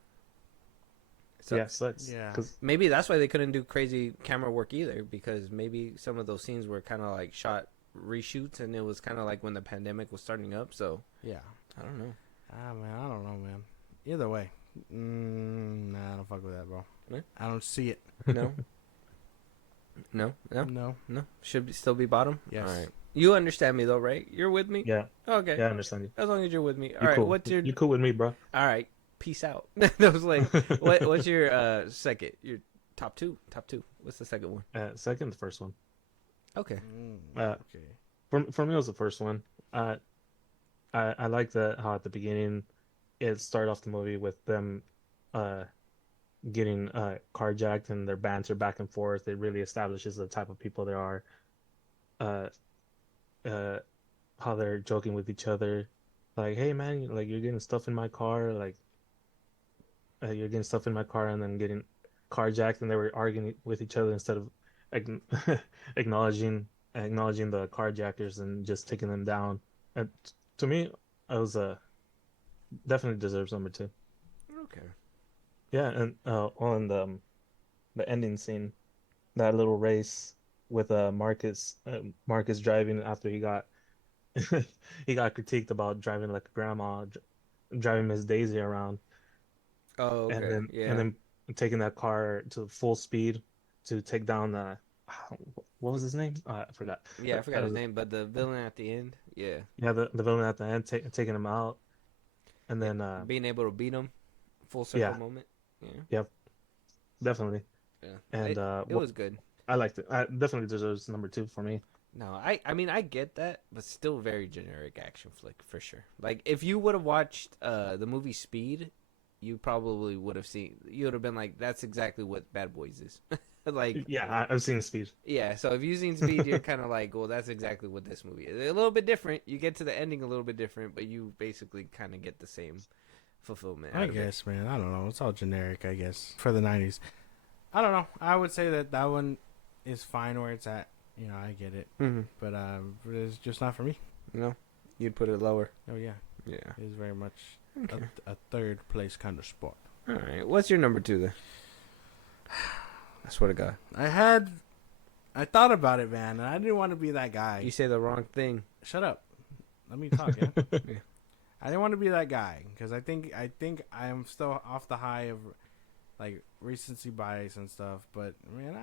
Yeah, sucks. Yeah. Maybe that's why they couldn't do crazy camera work either, because maybe some of those scenes were kind of like shot reshoots, and it was kind of like when the pandemic was starting up. So yeah, I don't know. Man, I don't know, man. Either way, nah, I don't fuck with that, bro. Yeah. I don't see it. No. No. No. Should still be bottom. Yes. All right. You understand me though, right? You're with me. Yeah, Okay. yeah, I understand you. As long as you're with me. All You right. cool. What's your? You cool with me, bro? All right. Peace out. That was like, what's your second? Your top two? Top two. What's the second one? Second, the first one. Okay. Okay. For me, it was the first one. I like that how at the beginning it started off the movie with them getting carjacked and their banter back and forth. It really establishes the type of people they are. Uh, uh, how they're joking with each other, like, "Hey man, like you're getting stuff in my car, like you're getting stuff in my car," and then getting carjacked, and they were arguing with each other instead of ac- acknowledging the carjackers and just taking them down. And to me, I was definitely deserves number two. Okay. Yeah, and on the ending scene, that little race with Marcus driving after he got he got critiqued about driving like a grandma, driving Miss Daisy around, Oh, and okay. then Yeah. taking that car to full speed to take down what was his name? I forgot. Yeah, I forgot his Uh, name, but the villain at the end. Yeah. Yeah, the villain at the end taking him out, and Yeah. then Being able to beat him. Full circle yeah, moment. Yeah. yep, definitely. Yeah. And It was good. I liked it. I definitely deserves number two for me. No, I mean I get that, but still very generic action flick for sure. Like if you would have watched the movie Speed, you probably would have seen. You would have been like, that's exactly what Bad Boys is. Like Yeah, I've seen Speed. yeah. So if you've seen Speed, you're kind of like, well, that's exactly what this movie is. A little bit different. You get to the ending a little bit different, but you basically kind of get the same fulfillment. I out of it. guess, man. I don't know. It's all generic, I guess, for the 90s. I don't know. I would say that one is fine where it's at. You know, I get it. Mm-hmm. But it's just not for me. No, you'd put it lower. Oh, yeah. Yeah. It's very much Okay. a third place kind of spot. All right. What's your number two then? I swear to God. I thought about it, man, and I didn't want to be that guy. You say the wrong thing. Shut up. Let me talk, yeah? Yeah. I didn't want to be that guy because I think I am still off the high of like recency bias and stuff. But man,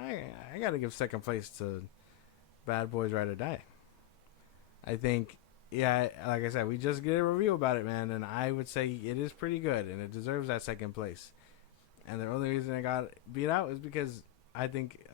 I gotta give second place to Bad Boys Ride or Die. I think, yeah, like I said, we just get a review about it, man, and I would say it is pretty good and it deserves that second place. And the only reason I got beat out is because I think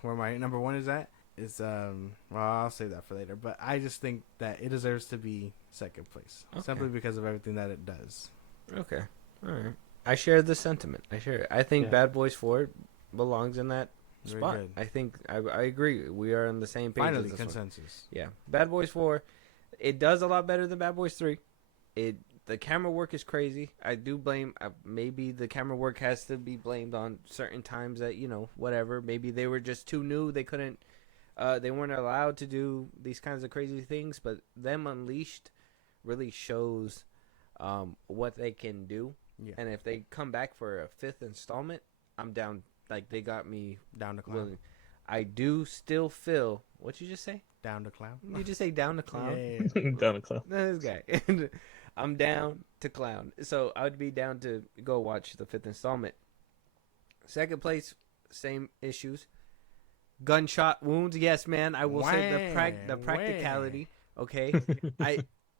where my number one is at is well, I'll save that for later. But I just think that it deserves to be second place simply because of everything that it does. Okay. All right. I share the sentiment. I share it. I think Yeah. Bad Boys 4 belongs in that Very spot. good. I think I agree. We are on the same page. Finally, as this one. consensus. Yeah. Bad Boys 4, it does a lot better than Bad Boys 3. The camera work is crazy. I do blame maybe the camera work has to be blamed on certain times that, whatever. Maybe they were just too new. They couldn't they weren't allowed to do these kinds of crazy things, but them Unleashed really shows what they can do. Yeah. And if they come back for a fifth installment, I'm down. Like, they got me Down to clown. willing. I do still feel. What'd you just say? Down to clown. You just say down to clown? Yeah. Down the club. This guy. I'm down to clown. So I would be down to go watch the fifth installment. Second place, same issues. Gunshot wounds. Yes, man. I will say the practicality. Okay.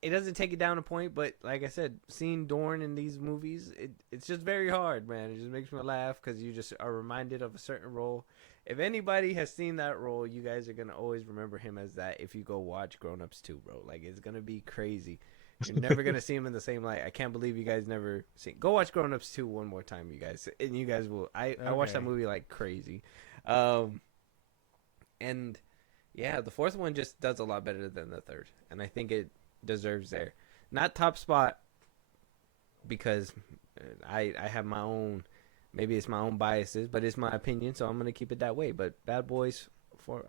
It doesn't take it down a point, but like I said, seeing Dorn in these movies, it's just very hard, man. It just makes me laugh because you just are reminded of a certain role. If anybody has seen that role, you guys are gonna always remember him as that. If you go watch Grown Ups 2, bro, like it's gonna be crazy. You're never gonna see him in the same light. I can't believe you guys never seen. Go watch Grown Ups 2 one more time, you guys, and you guys will. I watched that Okay. movie like crazy, and yeah, the fourth one just does a lot better than the third, and I think it deserves there. Not top spot because I have my own. Maybe it's my own biases, but it's my opinion, so I'm gonna keep it that way. But Bad Boys for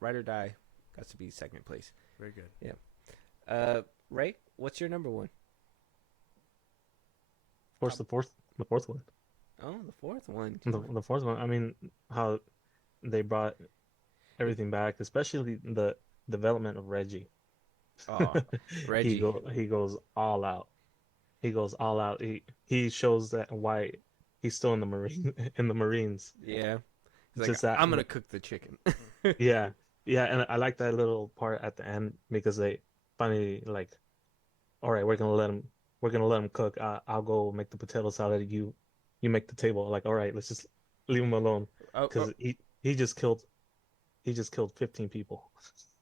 Ride or Die got to be second place. Very good. Ray, what's your number one? Of course, the fourth one. Oh, the fourth one. The fourth one. I mean, how they brought everything back, especially the development of Reggie. Oh, Reggie. He goes all out. He goes all out. He shows that why he's still in the Marines. Yeah. He's Just like, that- I'm gonna cook the chicken. Yeah, Yeah, and I like that little part at the end because they finally like, all right, we're gonna let him cook. I'll go make the potato salad. You make the table. Like, all right, let's just leave him alone Oh, because he just killed 15 people.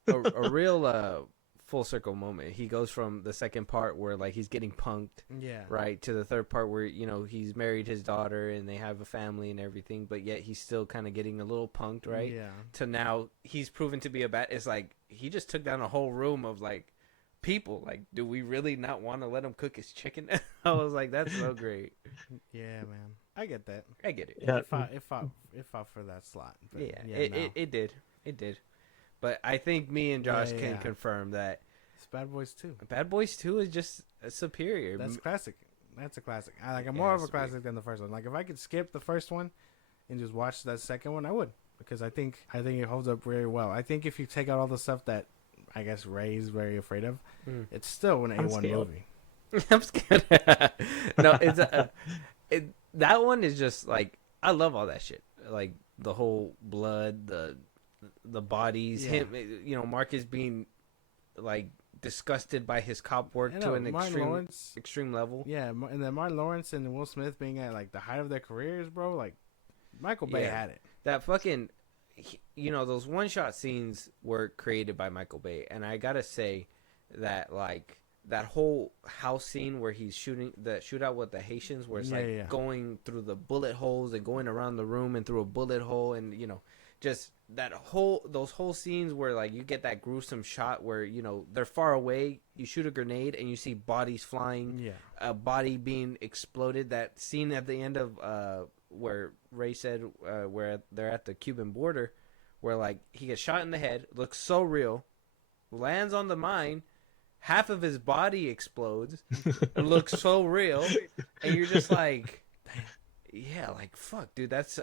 a real full circle moment. He goes from the second part where like he's getting punked, Yeah. right, to the third part where he's married his daughter and they have a family and everything, but yet he's still kind of getting a little punked, right? Yeah. To now he's proven to be a bad. It's like he just took down a whole room of like people. Like, do we really not want to let him cook his chicken? I was like, that's so great. Yeah, man. I get that. I get it. Yeah. It fought for that slot. But Yeah, no. it did. But I think me and Josh can confirm that It's Bad Boys 2. Bad Boys 2 is just superior. That's classic. That's a classic. I like more of a it's weird. classic than the first one. Like if I could skip the first one and just watch that second one, I would because I think it holds up very well. I think if you take out all the stuff that I guess Ray is very afraid of, it's still an A1 movie. I'm scared. No, that one is just like I love all that shit. Like the whole blood, the bodies, him, Marcus being like disgusted by his cop work to an extreme level. Yeah, and then Martin Lawrence and Will Smith being at like the height of their careers, bro. Like Michael Bay had it. That fucking, those one shot scenes were created by Michael Bay, and I gotta say that like that whole house scene where he's shooting the shootout with the Haitians, where it's going through the bullet holes and going around the room and through a bullet hole, and just those whole scenes where like you get that gruesome shot where they're far away, you shoot a grenade and you see bodies flying, a body being exploded. That scene at the end of where Ray said where they're at the Cuban border, where like he gets shot in the head, looks so real, lands on the mine, half of his body explodes, it looks so real, and you're just like, yeah, like fuck, dude, that's.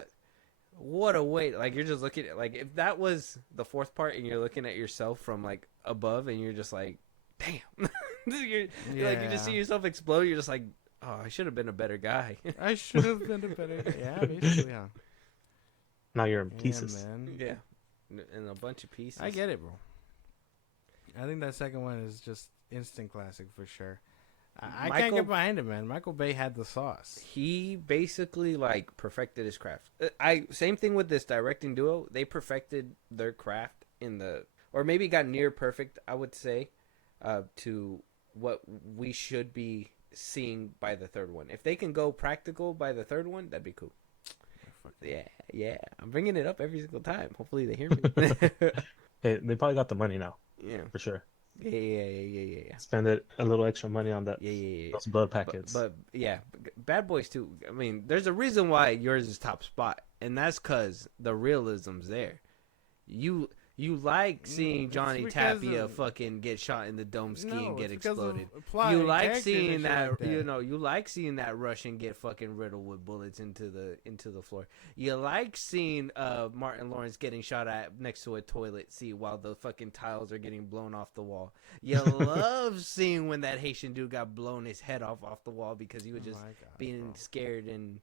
What a way! Like you're just looking at like if that was the fourth part and you're looking at yourself from like above and you're just like, damn, you're like you just see yourself explode. You're just like, oh, I should have been a better guy. I should have been a better guy. Yeah, basically, yeah. Now you're in pieces. Man. Yeah, in a bunch of pieces. I get it, bro. I think that second one is just instant classic for sure. I can't get behind it, man. Michael Bay had the sauce. He basically like perfected his craft. Same thing with this directing duo. They perfected their craft or maybe got near perfect, I would say, to what we should be seeing by the third one. If they can go practical by the third one, that'd be cool. Yeah. I'm bringing it up every single time. Hopefully they hear me. Hey, they probably got the money now. Yeah, for sure. Yeah. Spend a little extra money on that. Yeah. Those blood packets. But yeah, Bad Boys 2. I mean, there's a reason why yours is top spot, and that's because the realism's there. You like seeing Johnny Tapia fucking get shot in the dome ski and get exploded. You like seeing that, you like seeing that Russian get fucking riddled with bullets into the floor. You like seeing Martin Lawrence getting shot at next to a toilet seat while the fucking tiles are getting blown off the wall. You love seeing when that Haitian dude got blown his head off the wall because he was just being scared and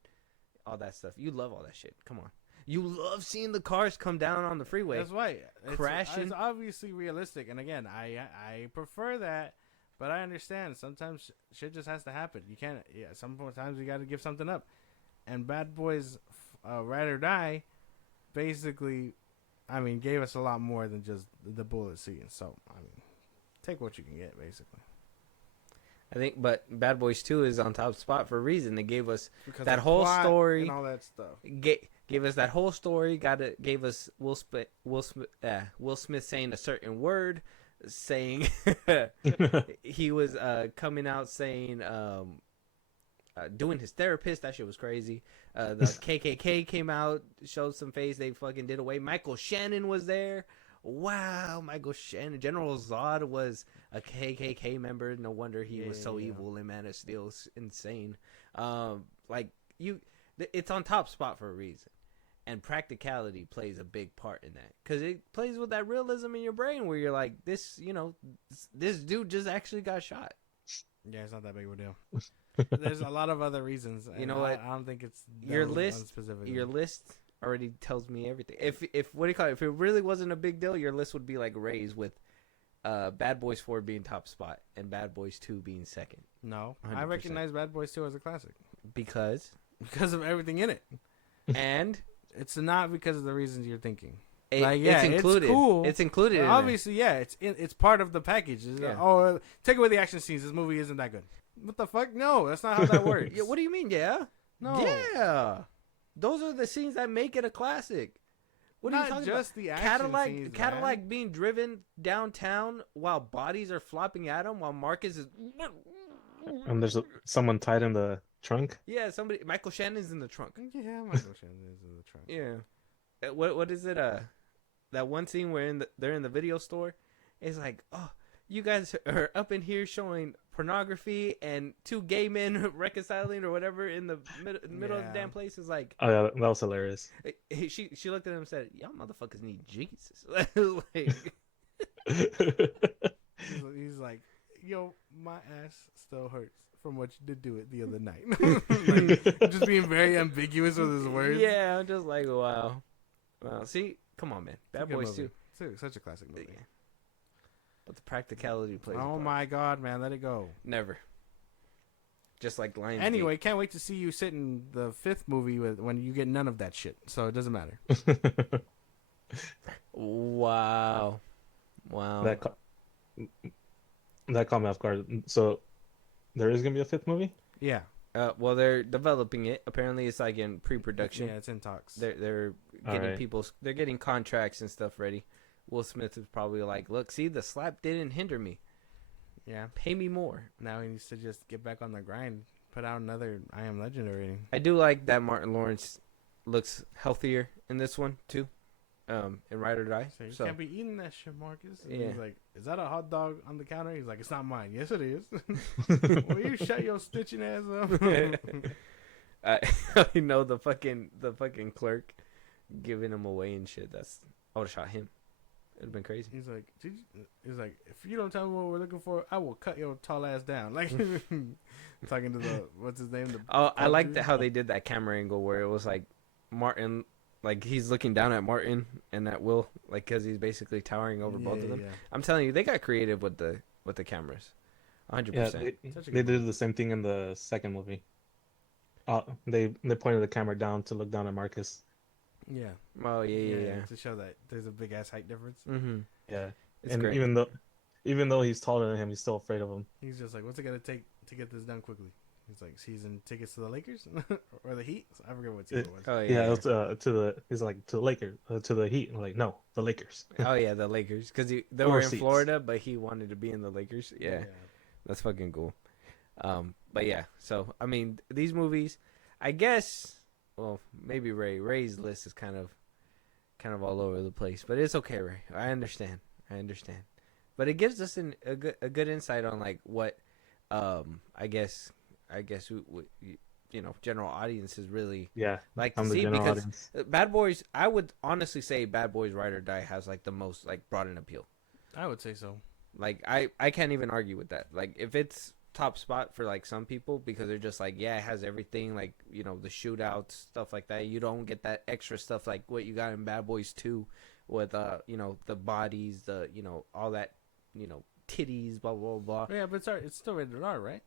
all that stuff. You love all that shit. Come on. You love seeing the cars come down on the freeway. That's right. Crashing. It's obviously realistic. And again, I prefer that, but I understand sometimes shit just has to happen. You can't. Yeah, sometimes you got to give something up. And Bad Boys, Ride or Die, basically, I mean, gave us a lot more than just the bullet scene. So I mean, take what you can get, basically. I think, but Bad Boys 2 is on top spot for a reason. They gave us that whole story and all that stuff. Gave us that whole story. Gave us Will Smith saying a certain word, saying he was coming out saying doing his therapist. That shit was crazy. The KKK came out, showed some face. They fucking did away. Michael Shannon was there. Wow, Michael Shannon. General Zod was a KKK member. No wonder he was so evil and Man of Steel. Insane. It's on top spot for a reason. And practicality plays a big part in that. Because it plays with that realism in your brain where you're like, this dude just actually got shot. Yeah, it's not that big of a deal. There's a lot of other reasons. You know what? I don't think it's your list already tells me everything. If what do you call it? If it really wasn't a big deal, your list would be like Ray's with Bad Boys 4 being top spot and Bad Boys 2 being second. No, I 100%. recognize Bad Boys 2 as a classic Because of everything in it. and It's not because of the reasons you're thinking. it's included. It's cool. It's included. In Obviously, yeah, it's part of the package. Yeah. Oh, take away the action scenes. This movie isn't that good. What the fuck? No, that's not how that works. Yeah, what do you mean? Yeah. No. Yeah. Those are the scenes that make it a classic. What are you Not talking just about? the action scenes, Cadillac man. being driven downtown while bodies are flopping at him while Marcus is. And there's someone tied in the trunk. Yeah, somebody. Michael Shannon's in the trunk. Yeah, Michael Shannon is in the trunk. Yeah. What is it? That one scene where they're in the video store. It's like, oh, you guys are up in here showing pornography and two gay men reconciling or whatever in the middle of the damn place. Is like, Oh yeah, that was hilarious. she looked at him and said, "Y'all motherfuckers need Jesus." Like, He's like, yo, my ass still hurts from what you did to it the other night. Like, just being very ambiguous with his words. yeah, I'm just like, wow. See, come on, man. It's a Bad good Boys movie. 2. It's such a classic movie. Yeah. But the practicality plays. a Oh part. my god, man, let it go. Never. Just like Lionsgate. Anyway, can't wait to see you sit in the 5th movie when you get none of that shit. So it doesn't matter. Wow. that caught me off guard. So there is gonna be a 5th movie. Yeah. Well, they're developing it. Apparently, it's like in pre-production. Yeah, it's in talks. They're getting Alright. they're getting contracts and stuff ready. Will Smith is probably like, look, see, the slap didn't hinder me. Yeah. Pay me more. Now he needs to just get back on the grind. Put out another I Am Legend rating. I do like that Martin Lawrence looks healthier in this one too. In Ride or Die. So you So can't be eating that shit, Marcus. And Yeah. He's like, is that a hot dog on the counter? He's like, it's not mine. Yes, it is. Will you shut your stitching ass up? I know the fucking clerk giving him away and shit. I would have shot him. It'd have been crazy. He's like, he's like, if you don't tell me what we're looking for, I will cut your tall ass down. Like, talking to the what's his name? Oh, I liked how they did that camera angle where it was like Martin, like he's looking down at Martin and at Will, like because he's basically towering over both of them. Yeah. I'm telling you, they got creative with the cameras, 100%. Yeah, Such a they good did the same thing in the second movie. They pointed the camera down to look down at Marcus. Yeah. Oh yeah. To show that there's a big ass height difference. Mm-hmm. Yeah, It's and great. even though he's taller than him, he's still afraid of him. He's just like, what's it gonna take to get this done quickly? He's like, season tickets to the Lakers or the Heat. I forget what team it was. Oh Yeah, yeah. it was, he's like to the Lakers, to the Heat. I'm like, no, the Lakers. Oh yeah, the Lakers, because they were in Overseas. Florida, but he wanted to be in the Lakers. Yeah. That's fucking cool. But yeah, so I mean, these movies, I guess. Well, maybe Ray's list is kind of all over the place, but it's okay, Ray. I understand. But it gives us a good insight on like what, I guess general audiences really Yeah, like to I'm the see general because audience. Bad Boys. I would honestly say Bad Boys Ride or Die has like the most like broad an appeal. I would say so. Like I can't even argue with that. Like if it's top spot for like some people because they're just like, yeah, it has everything, like, you know, the shootouts, stuff like that. You don't get that extra stuff like what you got in Bad Boys 2 with you know, the bodies, the, you know, all that, you know, titties, blah blah blah. Yeah, but sorry, it's still rated R, right?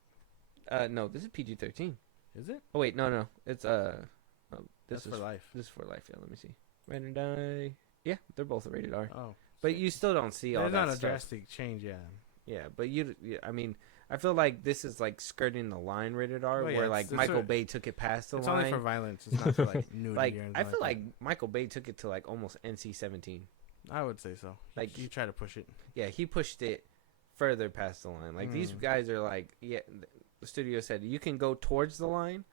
No, this is PG-13. Is it? Oh wait, no, it's this That's is for life. This is for life. Yeah, let me see. Ride or Die. Yeah, they're both rated R. Oh, But you still don't see all there's that not a stuff. drastic change, yeah. Yeah, but I mean, I feel like this is like skirting the line rated R, Well, yeah, where it's- like it's Michael a- Bay took it past the It's line. only for violence. It's not for like nudity Like or anything I feel like that. Michael Bay took it to like almost NC-17. I would say so. Like- you try to push it. Yeah, he pushed it further past the line. Like these guys are like, yeah, the studio said you can go towards the line,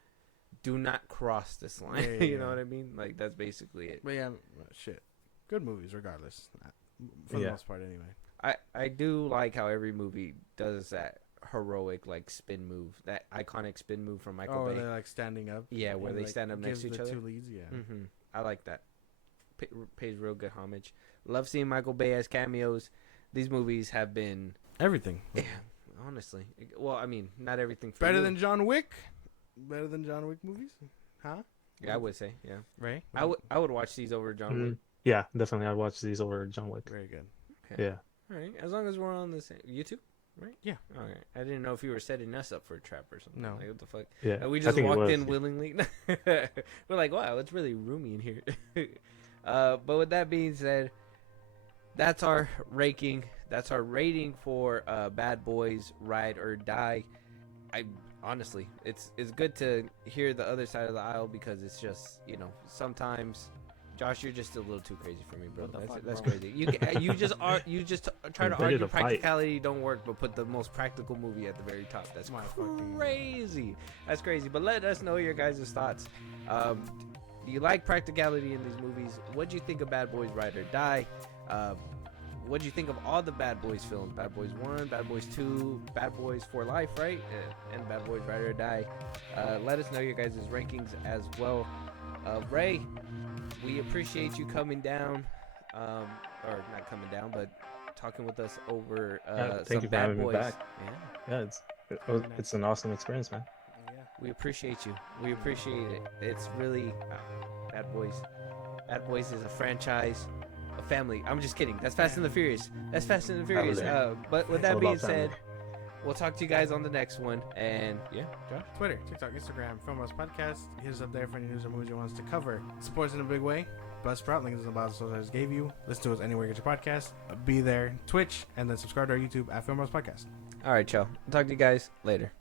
do not cross this line. Yeah, yeah, You know yeah. what I mean? Like that's basically it. But yeah, shit. Good movies, regardless. For the Yeah. most part, anyway. I do like how every movie does that heroic like spin move, that iconic spin move from Michael Oh, Bay. they're like standing up. Yeah, where and, they like, stand up next gives to each the other. two leads, yeah. Mm-hmm. I like that. Pays real good homage. Love seeing Michael Bay as cameos. These movies have been, Everything. yeah, honestly. Well, I mean, not everything. For Better you. than John Wick? Better than John Wick movies? Huh? Yeah, I would say. Yeah, Ray? I would watch these over John Wick. Yeah, definitely. I'd watch these over John Wick. Very good. Okay. Yeah. All right, as long as we're on the same YouTube, right? Yeah. All right. I didn't know if you were setting us up for a trap or something. No. Like, what the fuck? Yeah. And we I just think it walked was, in yeah. willingly. We're like, wow, it's really roomy in here. But with that being said, that's our ranking. That's our rating for Bad Boys Ride or Die. I honestly, it's good to hear the other side of the aisle because it's just, you know, sometimes. Josh, you're just a little too crazy for me, bro. What the fuck, That's bro? crazy. You just try to I'm ready argue to fight. practicality don't work, but put the most practical movie at the very top. That's My fucking- crazy. That's crazy. But let us know your guys' thoughts. Do you like practicality in these movies? What do you think of Bad Boys Ride or Die? What do you think of all the Bad Boys films? Bad Boys 1, Bad Boys 2, Bad Boys for Life, right? And Bad Boys Ride or Die. Let us know your guys' rankings as well. Ray, we appreciate you coming down, or not coming down, but talking with us over Thank some you for Bad having me Boys. back. Yeah, Yeah, it's an awesome experience, man. Yeah. we appreciate you. We appreciate it. It's really Bad Boys. Bad Boys is a franchise, a family. I'm just kidding. That's Fast and the Furious. That's Fast and the Furious. But with It's all that being about family. said, we'll talk to you guys on the next one. And yeah, Josh. Twitter, TikTok, Instagram, FilmBros Podcast. Hit us up there for any news or movies you want us to cover. Support us in a big way. Buzzsprout, link is in the bottom of the I just gave you. Listen to us anywhere you get your podcast. Be there, Twitch, and then subscribe to our YouTube at FilmBros Podcast. All right, y'all. I'll talk to you guys later.